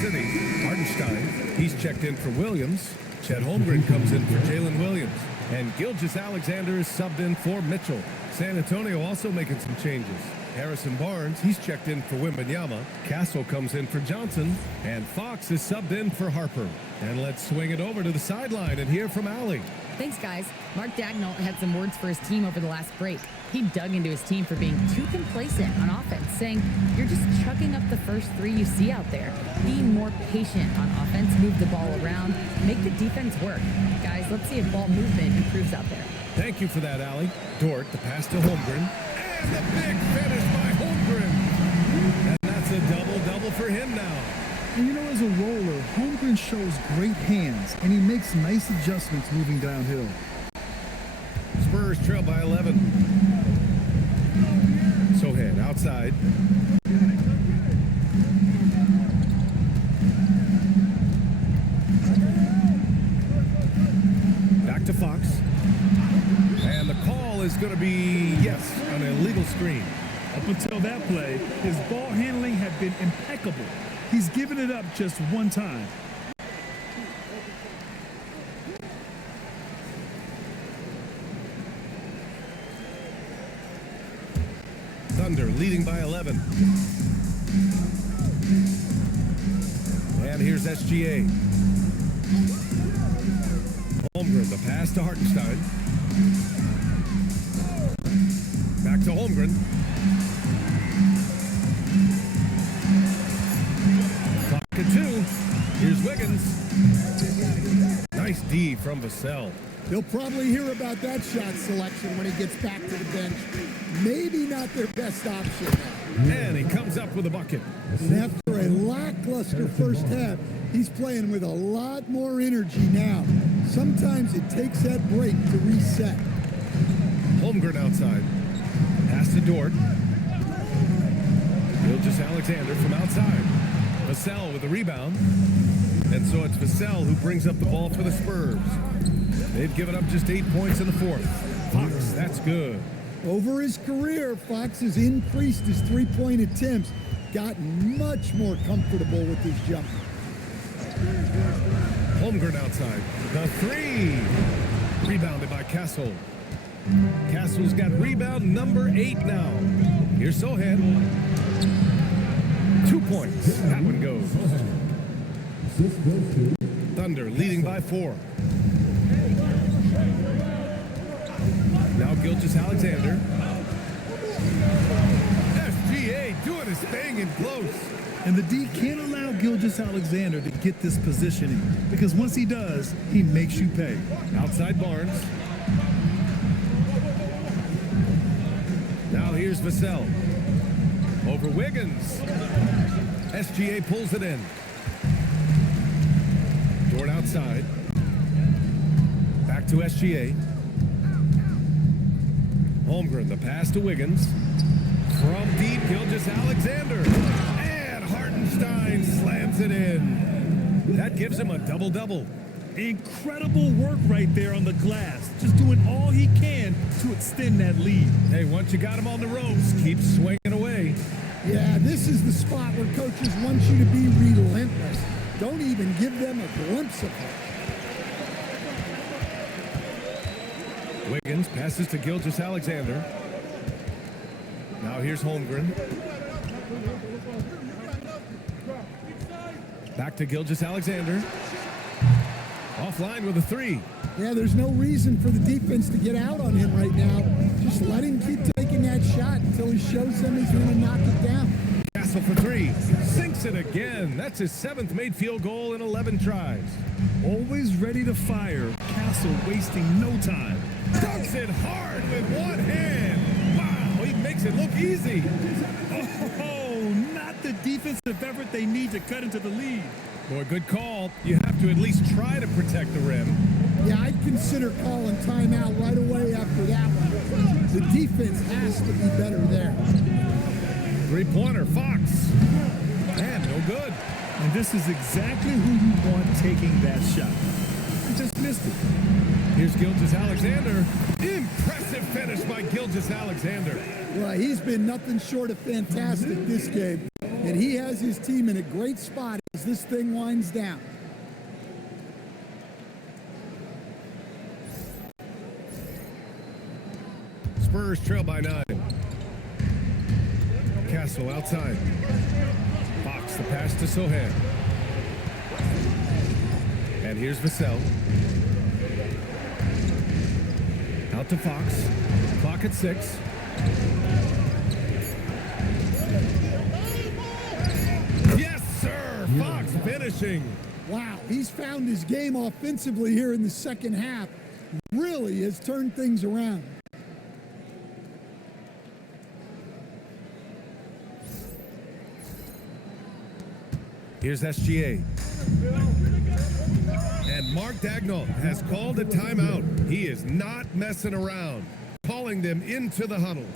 City, Hartenstein, he's checked in for Williams. Chet Holmgren comes in for Jalen Williams. And Gilgeous-Alexander is subbed in for Mitchell. San Antonio also making some changes. Harrison Barnes, he's checked in for Wembanyama. Castle comes in for Johnson. And Fox is subbed in for Harper. And let's swing it over to the sideline and hear from Allie. Thanks, guys. Mark Daigneault had some words for his team over the last break. He dug into his team for being too complacent on offense, saying, "You're just chucking up the first 3 you see out there. Be more patient on offense, move the ball around, make the defense work." Guys, let's see if ball movement improves out there. Thank you for that, Allie. Dort, the pass to Holmgren. And the big finish by Holmgren. And that's a double-double for him now. And you know, as a roller, Holmgren shows great hands, and he makes nice adjustments moving downhill. Spurs trail by 11. Sohan outside. Back to Fox. And the call call is going to be, yes, an illegal screen. Up until that play, his ball handling had been impeccable. He's given it up just one time. Thunder leading by 11. And here's SGA. Holmgren, the pass to Hartenstein. Back to Holmgren. Clock at 2. Here's Wiggins. Nice D from Vassell. He'll probably hear about that shot selection when he gets back to the bench. Maybe not their best option now. And he comes up with a bucket. And after a lackluster first half, he's playing with a lot more energy now. Sometimes it takes that break to reset. Holmgren outside. Pass to Dort. Gilgeous-Alexander from outside. Vassell with the rebound. And so it's Vassell who brings up the ball for the Spurs. They've given up just 8 points in the fourth. Fox, that's good. Over his career, Fox has increased his three-point attempts, gotten much more comfortable with his jumper. Holmgren outside. The three. Rebounded by Castle. Castle's got rebound number 8 now. Here's Sohan. 2 points. That one goes. Thunder leading by 4. Now Gilgeous-Alexander. SGA doing his thing in close. And the D can't allow Gilgeous-Alexander to get this positioning because once he does, he makes you pay. Outside Barnes. Now here's Vassell. Over Wiggins. SGA pulls it in. Dort outside. Back to SGA. Holmgren, the pass to Wiggins. From deep, Gilgeous-Alexander. And Hartenstein slams it in. That gives him a double-double. Incredible work right there on the glass. Just doing all he can to extend that lead. Hey, once you got him on the ropes, keep swinging away. Yeah, this is the spot where coaches want you to be relentless. Don't even give them a glimpse of it. Wiggins passes to Gilgeous-Alexander. Now here's Holmgren. Back to Gilgeous-Alexander. Offline with a 3. Yeah, there's no reason for the defense to get out on him right now. Just let him keep taking that shot until he shows them he's going to knock it down. Castle for 3. Sinks it again. That's his 7th made field goal in 11 tries. Always ready to fire. Castle wasting no time. Dunks it hard with one hand. Wow, he makes it look easy. Oh, not the defensive effort they need to cut into the lead. Boy, good call. You have to at least try to protect the rim. Yeah, I'd consider calling timeout right away after that one. The defense has to be better there. Three-pointer, Fox. And no good. And this is exactly who you want taking that shot. He just missed it. Here's Gilgeous-Alexander. Impressive finish by Gilgeous-Alexander. Well, he's been nothing short of fantastic this game. And he has his team in a great spot as this thing winds down. Spurs trail by 9. Castle outside. Fox the pass to Sohan. And here's Vassell. Out to Fox. Clock at 6. Yes, sir! Fox finishing. Wow, he's found his game offensively here in the second half. Really has turned things around. Here's SGA. And Mark Dagnall has called a timeout. He is not messing around, calling them into the huddle.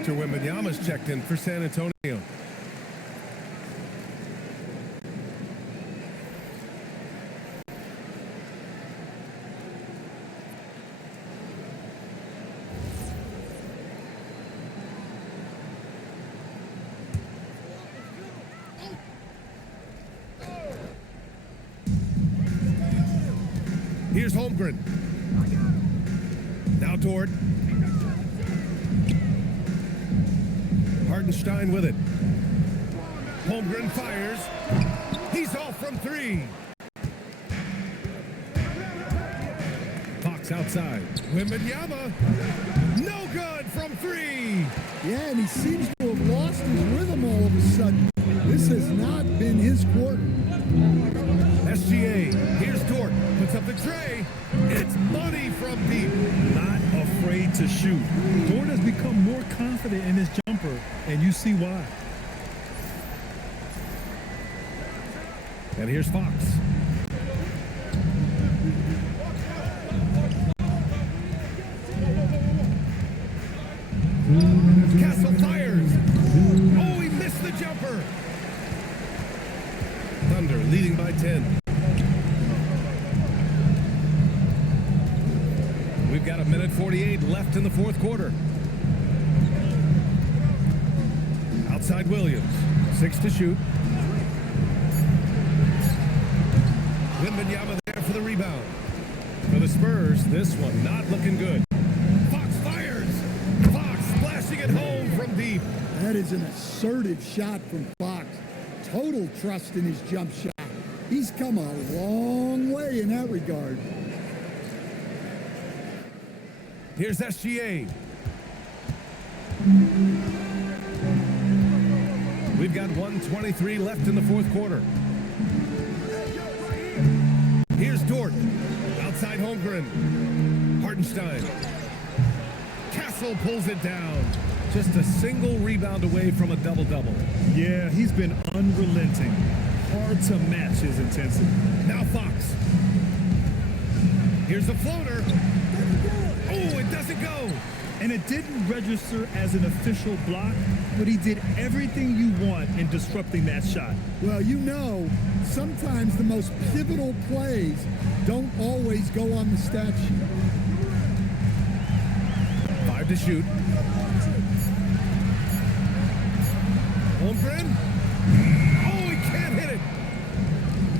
Victor Wembanyama's checked in for San Antonio. Here's Holmgren. Now Dort. Hartenstein with it. Holmgren fires. He's off from three. Fox outside. Wembanyama. No good from three. Yeah, and he seems to have lost his rhythm all of a sudden. This has not been his quarter. SGA. Here's Dort. Puts up the tray. It's money from deep. Not afraid to shoot. Dort has become more confident in his jumper, and you see why. And here's Fox. Castle fires. Oh, he missed the jumper. Thunder leading by 10. We've got 1:48 left in the fourth quarter. Outside Williams. 6 to shoot. Wembanyama there for the rebound. For the Spurs, this one not looking good. Fox fires. Fox splashing it home from deep. That is an assertive shot from Fox. Total trust in his jump shot. He's come a long way in that regard. Here's SGA. We've got 1:23 left in the fourth quarter. Here's Dort. Outside Holmgren. Hartenstein. Castle pulls it down. Just a single rebound away from a double-double. Yeah, he's been unrelenting. Hard to match his intensity. Now Fox. Here's the floater. Oh, it doesn't go. And it didn't register as an official block, but he did everything you want in disrupting that shot. Well, you know, sometimes the most pivotal plays don't always go on the stat sheet. 5 to shoot. Holmgren. Oh, he can't hit it.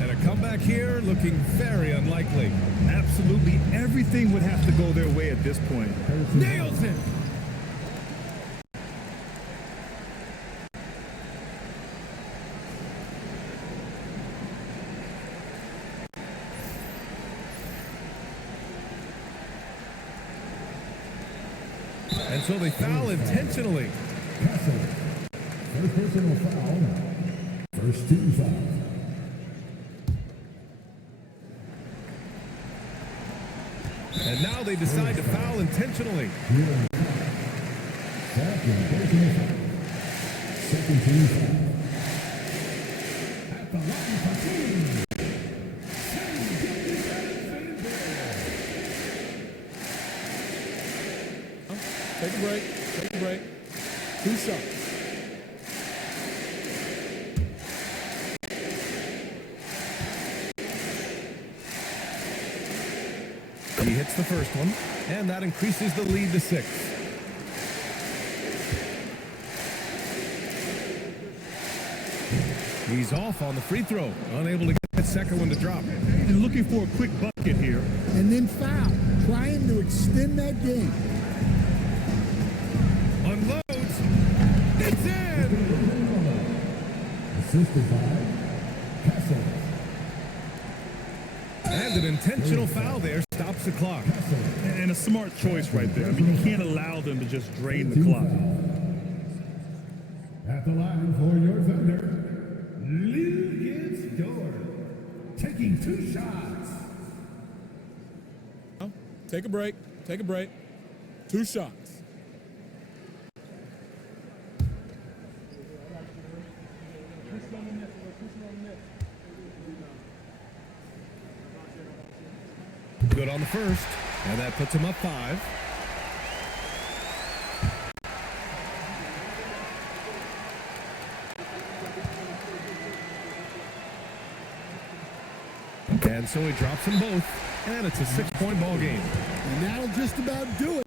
And a comeback here looking very unlikely. Absolutely everything would have to go their way at this point. Nails it. And so they foul intentionally. Castle. First personal foul. First team foul. And now they decide to foul intentionally. Second personal foul. Second team foul. At the line for two. Take a break. Take a break. 2 shots. He hits the first one, and that increases the lead to 6. He's off on the free throw, unable to get that second one to drop. And looking for a quick bucket here. And then foul, trying to extend that game. Unloads. It's in. Assisted by Castle. And an intentional foul there stops the clock. And a smart choice right there. I mean, you can't allow them to just drain the clock. At the line for your Thunder, Lucas Dort, taking 2 shots. Take a break. Take a break. 2 shots. Good on the first, and that puts him up 5. And so he drops them both, and it's a 6-point ball game. And that'll just about do it.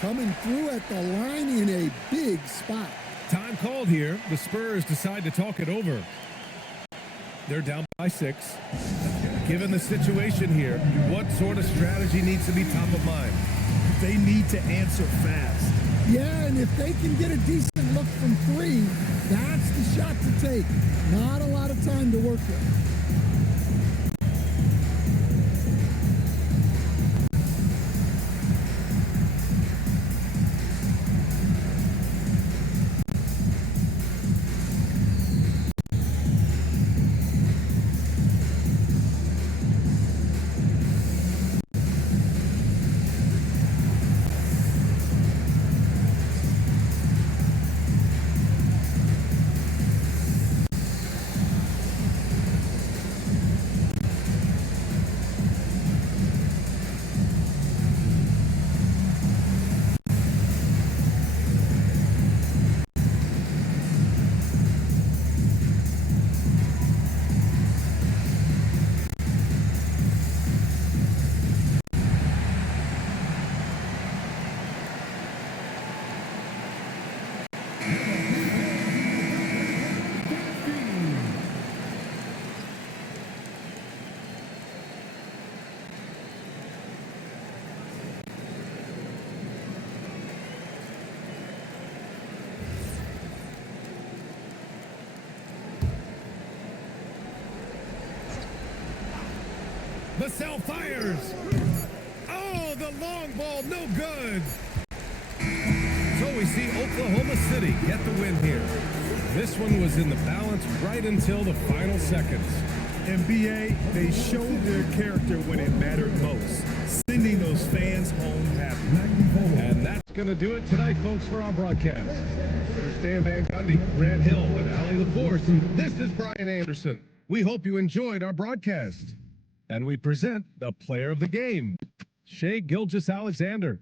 Coming through at the line in a big spot. Time called here. The Spurs decide to talk it over. They're down by 6. Given the situation here, what sort of strategy needs to be top of mind? They need to answer fast. Yeah, and if they can get a decent look from 3, that's the shot to take. Not a lot of time to work with. Vassell fires. Oh, the long ball, no good. So we see Oklahoma City get the win here. This one was in the balance right until the final seconds. NBA, they showed their character when it mattered most, sending those fans home happy. And that's going to do it tonight, folks, for our broadcast. For Stan Van Gundy, Grant Hill, and Allie LaForce, this is Brian Anderson. We hope you enjoyed our broadcast. And we present the player of the game, Shai Gilgeous-Alexander.